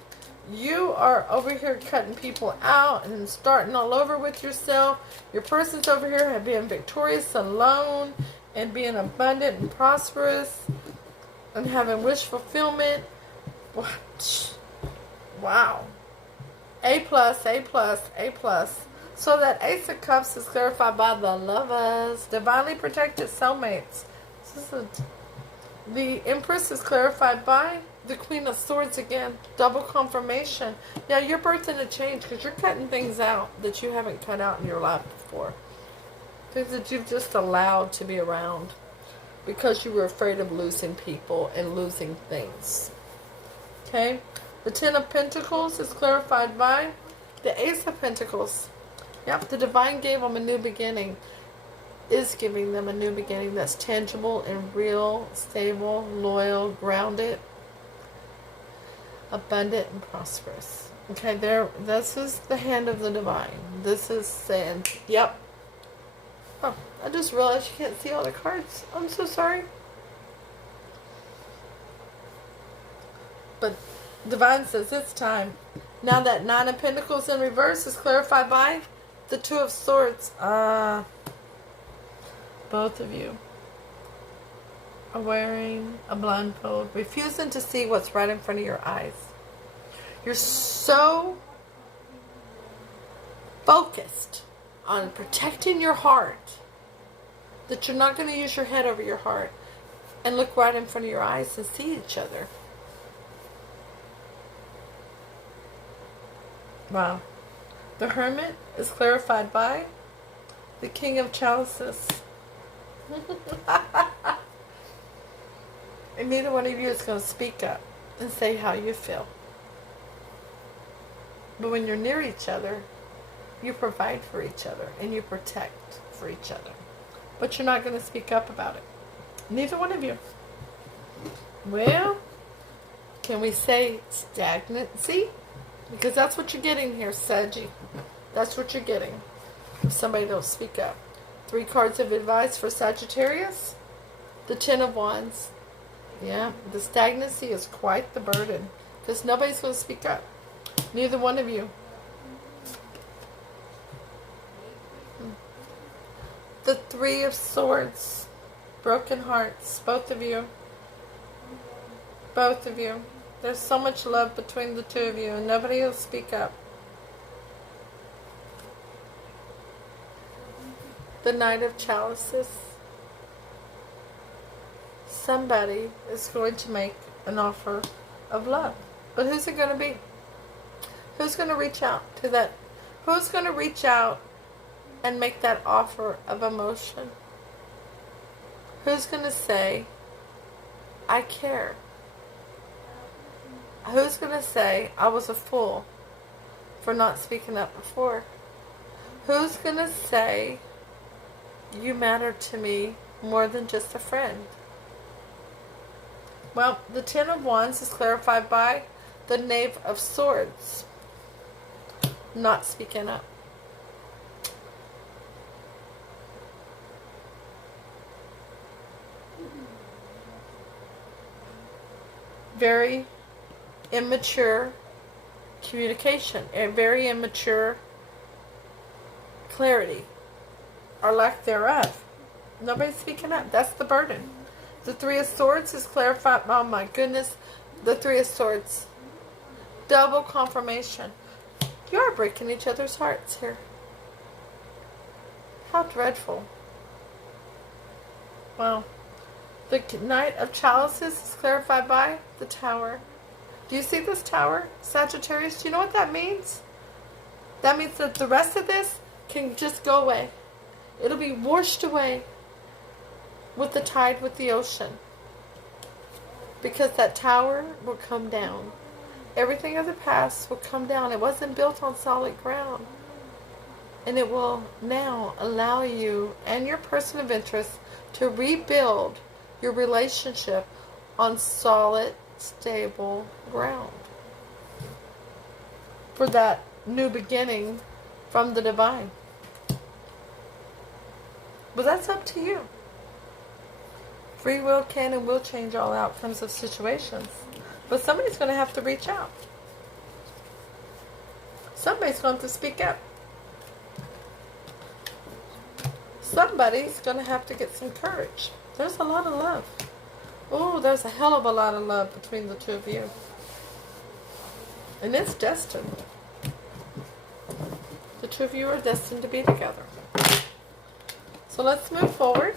you are over here cutting people out and starting all over with yourself. Your person's over here being victorious alone and being abundant and prosperous and having wish fulfillment. Wow. A plus, A plus, A plus. So that Ace of Cups is clarified by the Lovers. Divinely protected soulmates. The Empress is clarified by the Queen of Swords again. Double confirmation. Now you're birthing a change because you're cutting things out that you haven't cut out in your life before. Things that you've just allowed to be around because you were afraid of losing people and losing things. Okay? The Ten of Pentacles is clarified by the Ace of Pentacles. Yep, the Divine gave them a new beginning. Is giving them a new beginning that's tangible and real, stable, loyal, grounded, abundant, and prosperous. Okay, this is the hand of the Divine. This is saying, yep. Oh, I just realized you can't see all the cards. I'm so sorry. But Divine says it's time. Now that Nine of Pentacles in reverse is clarified by the Two of Swords. Both of you are wearing a blindfold, refusing to see what's right in front of your eyes. You're so focused on protecting your heart that you're not going to use your head over your heart and look right in front of your eyes and see each other. Wow. The Hermit is clarified by the King of Chalices. And neither one of you is going to speak up and say how you feel. But when you're near each other, you provide for each other and you protect for each other. But you're not going to speak up about it. Neither one of you. Well, can we say stagnancy? Because that's what you're getting here, Saggy. That's what you're getting. If somebody don't speak up. 3 cards of advice for Sagittarius. The Ten of Wands. Yeah, the stagnancy is quite the burden. Because nobody's going to speak up. Neither one of you. The Three of Swords. Broken hearts. Both of you. Both of you. There's so much love between the two of you and nobody will speak up. The Knight of Chalices. Somebody is going to make an offer of love. But who's it going to be? Who's going to reach out to that? Who's going to reach out and make that offer of emotion? Who's going to say, I care? Who's going to say, I was a fool for not speaking up before? Who's going to say, you matter to me more than just a friend? Well, the Ten of Wands is clarified by the Knave of Swords. Not speaking up. Very immature communication, a very immature clarity or lack thereof. Nobody's speaking up. That's the burden. The Three of Swords is clarified. Oh my goodness. The Three of Swords. Double confirmation. You are breaking each other's hearts here. How dreadful. Well, the Knight of Chalices is clarified by the Tower. Do you see this Tower, Sagittarius? Do you know what that means? That means that the rest of this can just go away. It'll be washed away with the tide, with the ocean. Because that tower will come down. Everything of the past will come down. It wasn't built on solid ground. And it will now allow you and your person of interest to rebuild your relationship on solid, stable ground. For that new beginning from the divine. But that's up to you. Free will can and will change all outcomes of situations. But somebody's going to have to reach out. Somebody's going to have to speak up. Somebody's going to have to get some courage. There's a lot of love. Oh, there's a hell of a lot of love between the two of you. And it's destined. The two of you are destined to be together. So let's move forward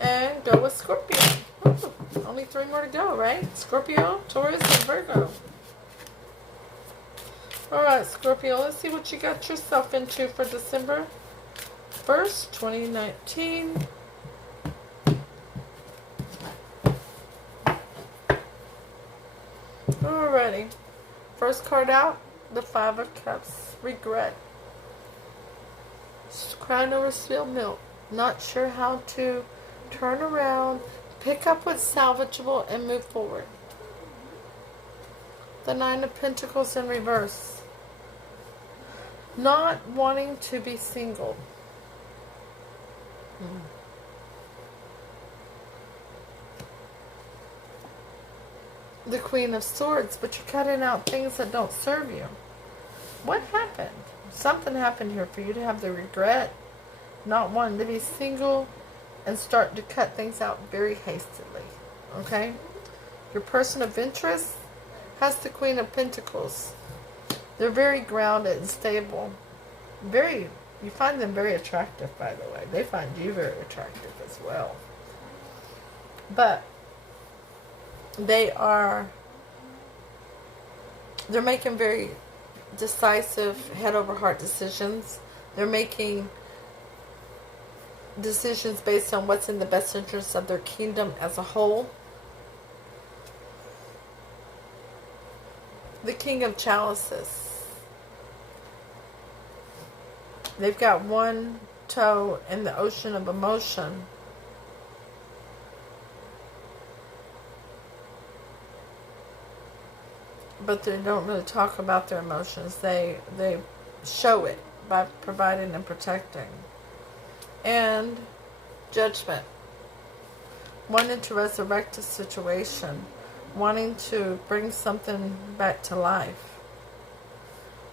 and go with Scorpio. Ooh, only 3 more to go, right? Scorpio, Taurus, and Virgo. Alright, Scorpio, let's see what you got yourself into for December 1st, 2019. Alrighty. First card out, the 5 of Cups. Regret. Crying over spilled milk. Not sure how to turn around, pick up what's salvageable, and move forward. The 9 of Pentacles in reverse. Not wanting to be single. The Queen of Swords, but you're cutting out things that don't serve you. What happened? Something happened here for you to have the regret, not wanting to be single, and start to cut things out very hastily. Okay? Your person of interest has the Queen of Pentacles. They're very grounded and stable. You find them very attractive, by the way. They find you very attractive as well. But they're making very decisive, head over heart decisions. They're making decisions based on what's in the best interest of their kingdom as a whole. The King of Chalices. They've got one toe in the ocean of emotion. But they don't really talk about their emotions. They show it by providing and protecting. And Judgment. Wanting to resurrect a situation. Wanting to bring something back to life.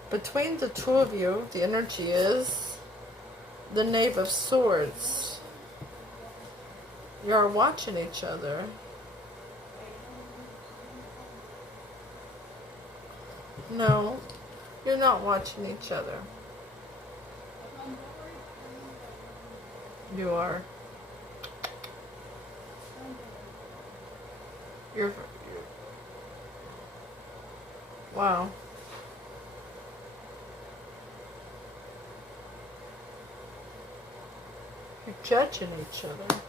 Between the two of you, the energy is the Knave of Swords. You are watching each other. No, you're not watching each other. You are. You're wow. You're judging each other.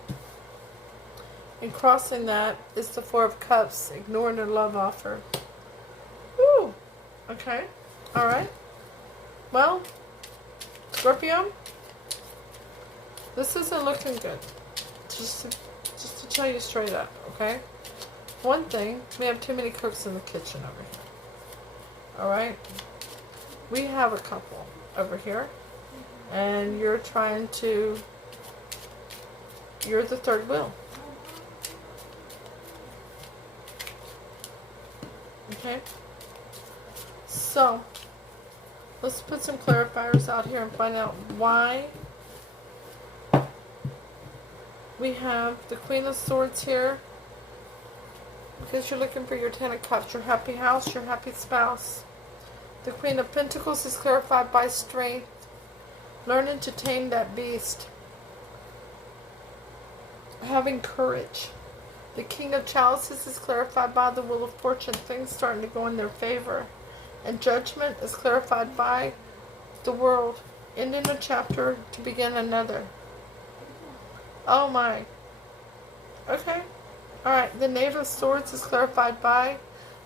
And crossing that is the 4 of Cups, ignoring a love offer. Woo! Okay. Alright. Well, Scorpio, this isn't looking good. Just to tell you straight up, okay? One thing, we have too many cooks in the kitchen over here. Alright? We have a couple over here. And you're trying to... You're the third wheel. Okay? So, let's put some clarifiers out here and find out why we have the Queen of Swords here. Because you're looking for your 10 of Cups, your happy house, your happy spouse. The Queen of Pentacles is clarified by strength. Learning to tame that beast. Having courage. The King of Chalices is clarified by the Wheel of Fortune. Things starting to go in their favor. And Judgment is clarified by the World. Ending a chapter to begin another. Oh my. Okay. Alright. The Knave of Swords is clarified by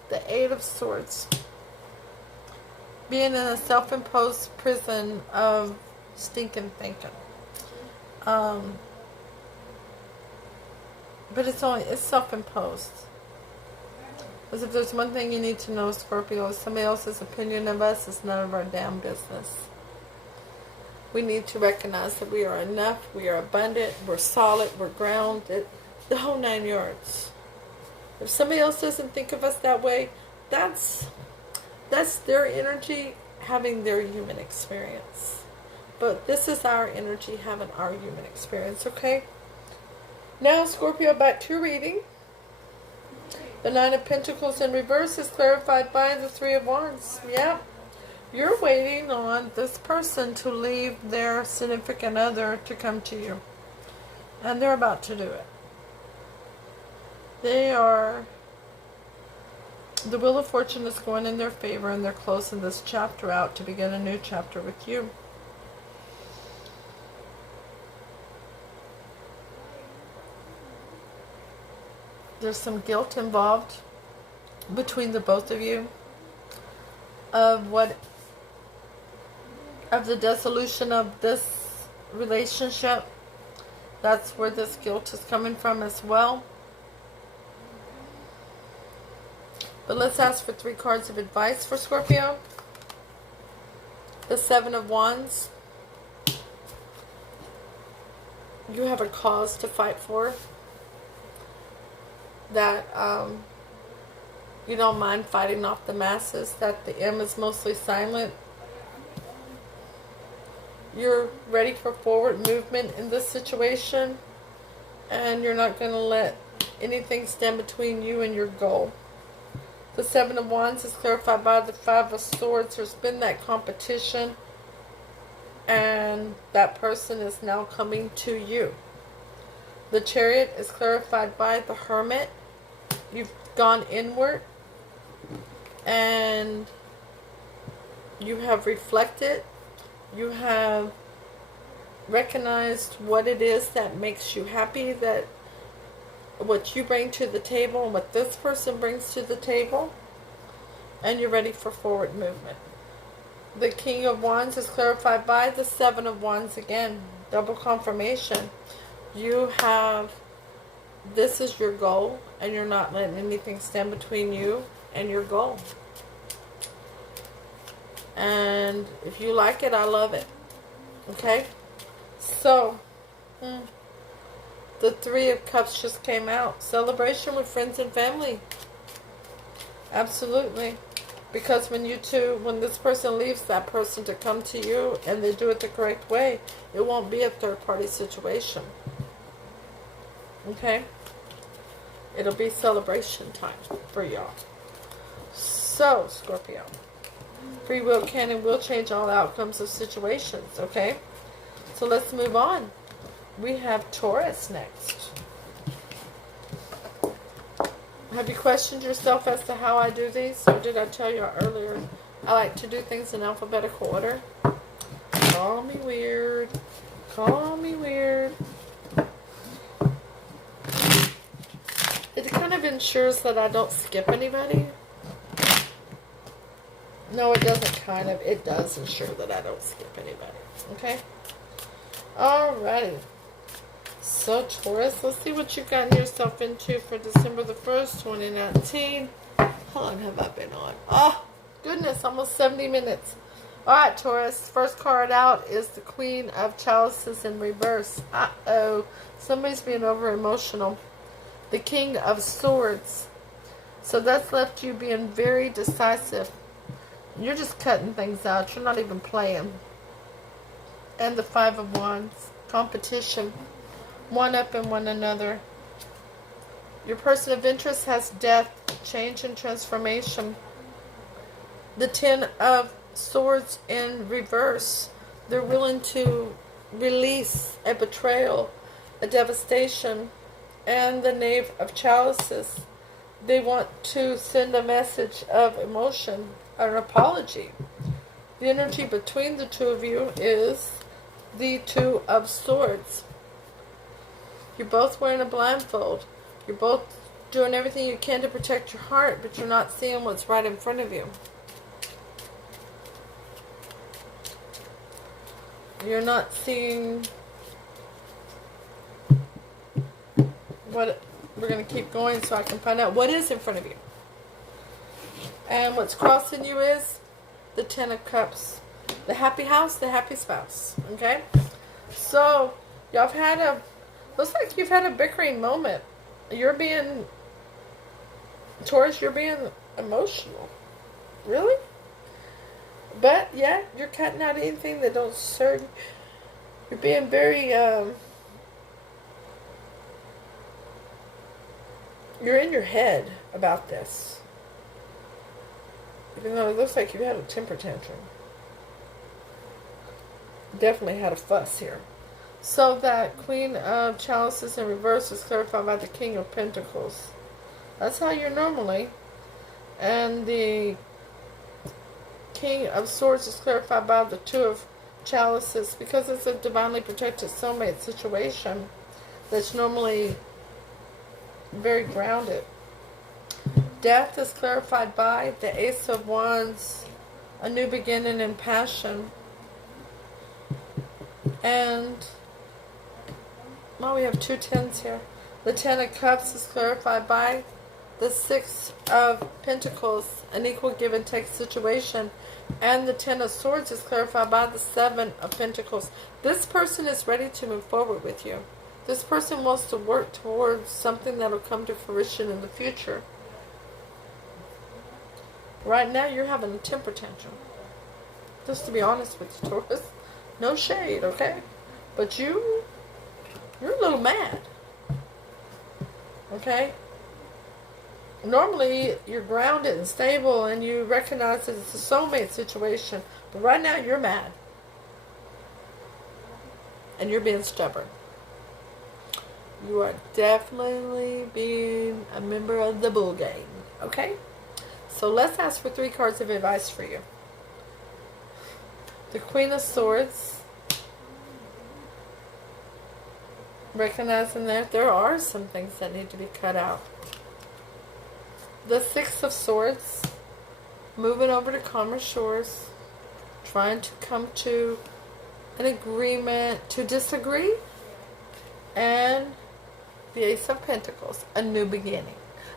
the Eight of Swords. Being in a self-imposed prison of stinking thinking. But it's self-imposed. Because if there's one thing you need to know, Scorpio, is somebody else's opinion of us is none of our damn business. We need to recognize that we are enough, we are abundant, we're solid, we're grounded, the whole 9 yards. If somebody else doesn't think of us that way, that's their energy having their human experience. But this is our energy having our human experience, okay? Now, Scorpio, back to your reading. The Nine of Pentacles in reverse is clarified by the Three of Wands. Yep. You're waiting on this person to leave their significant other to come to you. And they're about to do it. The Wheel of Fortune is going in their favor, and they're closing this chapter out to begin a new chapter with you. There's some guilt involved between the both of you of the dissolution of this relationship. That's where this guilt is coming from as well. But let's ask for 3 cards of advice for Scorpio. The Seven of Wands. You have a cause to fight for. That you don't mind fighting off the masses. That the M is mostly silent. You're ready for forward movement in this situation. And you're not going to let anything stand between you and your goal. The Seven of Wands is clarified by the Five of Swords. There's been that competition. And that person is now coming to you. The Chariot is clarified by the Hermit. You've gone inward. And you have reflected. You have recognized what it is that makes you happy, that what you bring to the table and what this person brings to the table, and you're ready for forward movement. The King of Wands is clarified by the Seven of Wands again, double confirmation. You have, this is your goal, and you're not letting anything stand between you and your goal. And if you like it, I love it. Okay? So, the Three of Cups just came out. Celebration with friends and family. Absolutely. Because when this person leaves that person to come to you and they do it the correct way, it won't be a third-party situation. Okay? It'll be celebration time for y'all. So, Scorpio. Free will can and will change all outcomes of situations. Okay? So let's move on. We have Taurus next. Have you questioned yourself as to how I do these? Or did I tell you earlier I like to do things in alphabetical order? Call me weird. Call me weird. It kind of ensures that I don't skip anybody. No, it doesn't kind of. It does ensure that I don't skip anybody. Okay? Alrighty. So, Taurus, let's see what you've gotten yourself into for December the 1st, 2019. How long have I been on? Oh, goodness, almost 70 minutes. Alright, Taurus, first card out is the Queen of Chalices in reverse. Uh-oh. Somebody's being over-emotional. The King of Swords. So that's left you being very decisive. You're just cutting things out. You're not even playing. And the Five of Wands. Competition. One up in one another. Your person of interest has death, change, and transformation. The Ten of Swords in reverse. They're willing to release a betrayal, a devastation, and the Knave of Chalices. They want to send a message of emotion, an apology. The energy between the two of you is the Two of Swords. You're both wearing a blindfold. You're both doing everything you can to protect your heart, but you're not seeing what's right in front of you. You're not seeing what... We're going to keep going so I can find out what is in front of you. And what's crossing you is the Ten of Cups. The happy house, the happy spouse. Okay? So, y'all have had a... Looks like you've had a bickering moment. You're being... Taurus, you're being emotional. Really? But, yeah, you're cutting out anything that don't serve you. You're being very... You're in your head about this. Even though it looks like you've had a temper tantrum. Definitely had a fuss here. So that Queen of Chalices in reverse is clarified by the King of Pentacles. That's how you're normally. And the King of Swords is clarified by the Two of Chalices. Because it's a divinely protected soulmate situation that's normally very grounded. Death is clarified by the Ace of Wands, a new beginning in passion. And, well, we have two tens here. The Ten of Cups is clarified by the Six of Pentacles, an equal give and take situation. And the Ten of Swords is clarified by the Seven of Pentacles. This person is ready to move forward with you. This person wants to work towards something that will come to fruition in the future. Right now, you're having a temper tantrum. Just to be honest with you, Taurus. No shade, okay? But you're a little mad. Okay? Normally, you're grounded and stable and you recognize that it's a soulmate situation. But right now, you're mad. And you're being stubborn. You are definitely being a member of the bull gang. Okay? So let's ask for 3 cards of advice for you. The Queen of Swords. Recognizing that there are some things that need to be cut out. The Six of Swords. Moving over to calmer shores. Trying to come to an agreement to disagree. And the Ace of Pentacles, a new beginning.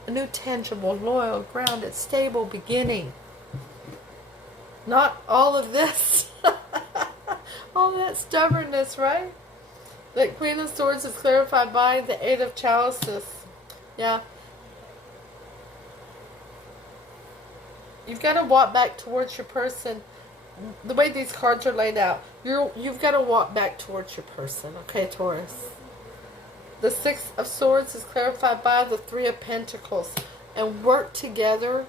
A new tangible, loyal, grounded, stable beginning. Not all of this. All that stubbornness, right? The Queen of Swords is clarified by the Eight of Chalices. Yeah. You've got to walk back towards your person. The way these cards are laid out, you've got to walk back towards your person. Okay, Taurus? The Six of Swords is clarified by the Three of Pentacles. And work together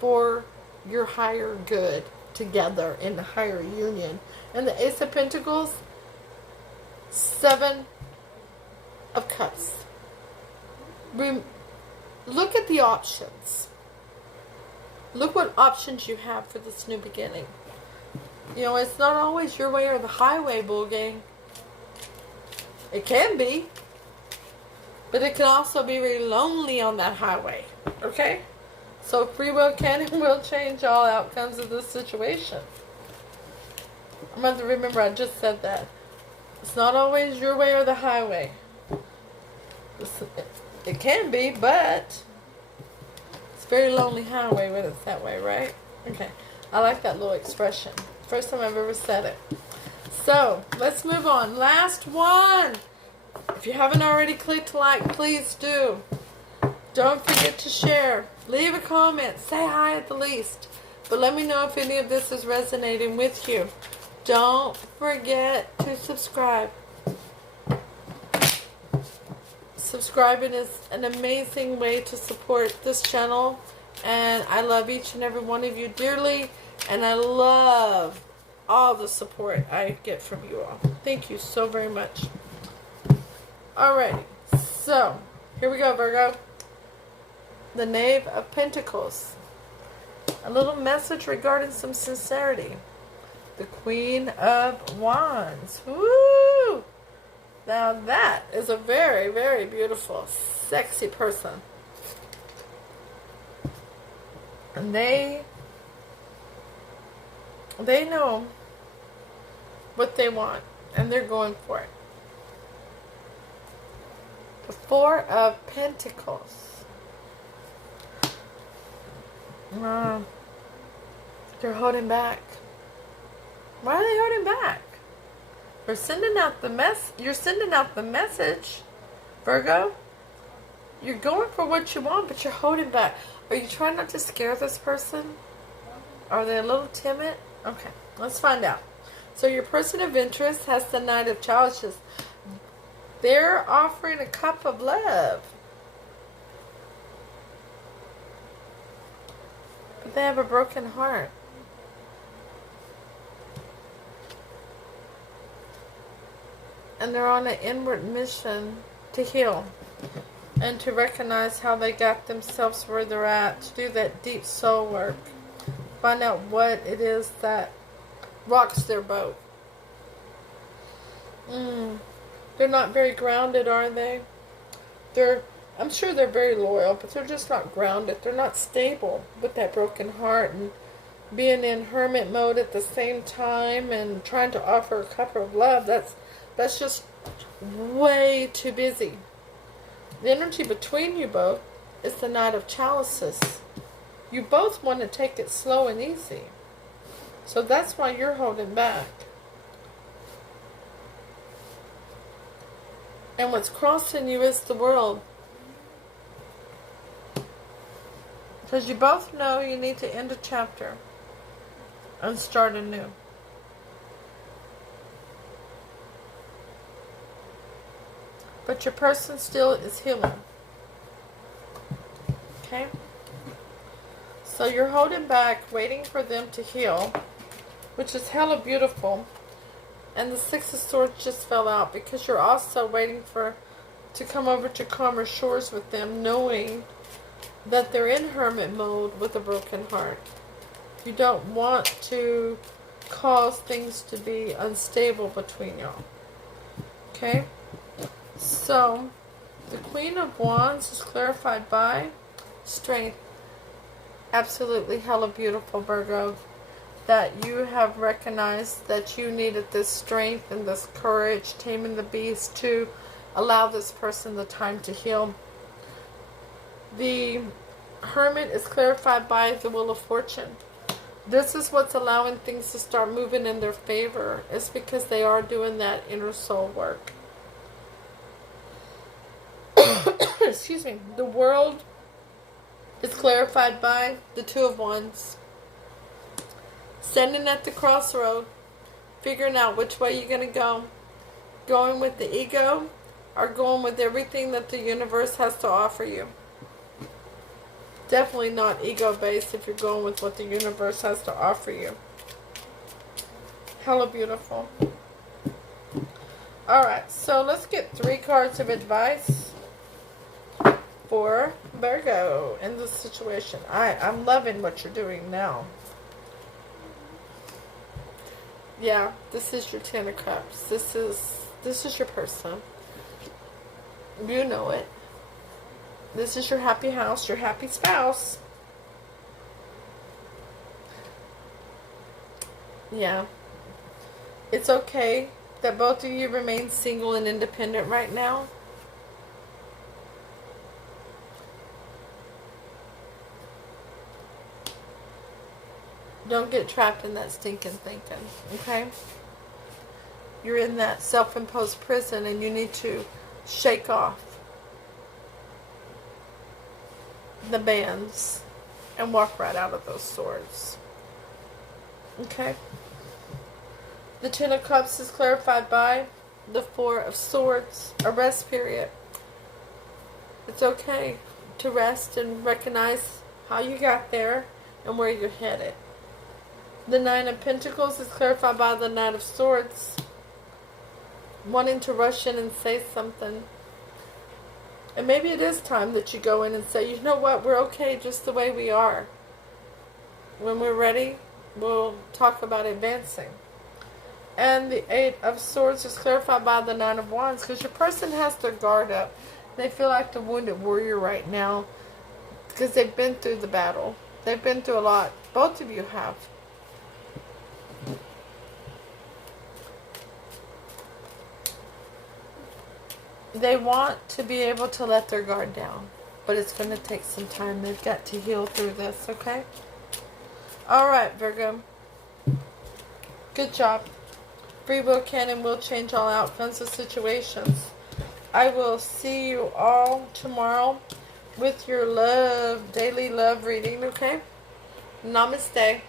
for your higher good. Together in the higher union. And the Ace of Pentacles, Seven of Cups. Look at the options. Look what options you have for this new beginning. You know, it's not always your way or the highway, bull gang. It can be. But it can also be really lonely on that highway. Okay? So free will can and will change all outcomes of this situation. I'm going to remember I just said that. It's not always your way or the highway. It can be, but it's a very lonely highway when it's that way, right? Okay. I like that little expression. First time I've ever said it. So, let's move on. Last one. If you haven't already clicked like, please do. Don't forget to share. Leave a comment. Say hi at the least. But let me know if any of this is resonating with you. Don't forget to subscribe. Subscribing is an amazing way to support this channel And I love each and every one of you dearly. And I love all the support I get from you all. Thank you so very much. Alrighty. So, here we go, Virgo. The Knave of Pentacles. A little message regarding some sincerity. The Queen of Wands. Woo! Now that is a very, very beautiful, sexy person. And they know what they want, and they're going for it. The Four of Pentacles. They're holding back. Why are they holding back? You're sending out the message, Virgo. You're going for what you want, but you're holding back. Are you trying not to scare this person? Are they a little timid? Okay, let's find out. So your person of interest has the Knight of Chalices. They're offering a cup of love. But they have a broken heart. And they're on an inward mission to heal. And to recognize how they got themselves where they're at. To do that deep soul work. Find out what it is that rocks their boat. They're not very grounded, are they? I'm sure they're very loyal, but they're just not grounded. They're not stable with that broken heart and being in hermit mode at the same time and trying to offer a cup of love. That's just way too busy. The energy between you both is the Knight of Chalices. You both want to take it slow and easy. So that's why you're holding back. And what's crossing you is the world. Because you both know you need to end a chapter and start anew. But your person still is healing. Okay? So you're holding back, waiting for them to heal, which is hella beautiful. And the Six of Swords just fell out because you're also waiting to come over to calmer shores with them, knowing that they're in hermit mode with a broken heart. You don't want to cause things to be unstable between y'all. Okay? So, the Queen of Wands is clarified by strength. Absolutely hella beautiful, Virgo. That you have recognized that you needed this strength and this courage, taming the beast, to allow this person the time to heal. The Hermit is clarified by the Wheel of Fortune. This is what's allowing things to start moving in their favor. It's because they are doing that inner soul work. Excuse me. The World is clarified by the Two of Wands. Standing at the crossroad, figuring out which way you're going to go. Going with the ego or going with everything that the universe has to offer you. Definitely not ego-based if you're going with what the universe has to offer you. Hella beautiful. Alright, so let's get 3 cards of advice for Virgo in this situation. I'm loving what you're doing now. Yeah, this is your Ten of Cups. This is your person. You know it. This is your happy house, your happy spouse. Yeah. It's okay that both of you remain single and independent right now. Don't get trapped in that stinking thinking, okay? You're in that self-imposed prison and you need to shake off the bands and walk right out of those swords. Okay? The Ten of Cups is clarified by the Four of Swords, a rest period. It's okay to rest and recognize how you got there, and where you're headed. The Nine of Pentacles is clarified by the Knight of Swords. Wanting to rush in and say something. And maybe it is time that you go in and say, you know what, we're okay just the way we are. When we're ready, we'll talk about advancing. And the Eight of Swords is clarified by the Nine of Wands, because your person has their guard up. They feel like the wounded warrior right now, because they've been through the battle. They've been through a lot. Both of you have. They want to be able to let their guard down, but it's going to take some time. They've got to heal through this, okay? Alright, Virgo. Good job. Free will can and will change all outcomes of situations. I will see you all tomorrow with your daily love reading, okay? Namaste.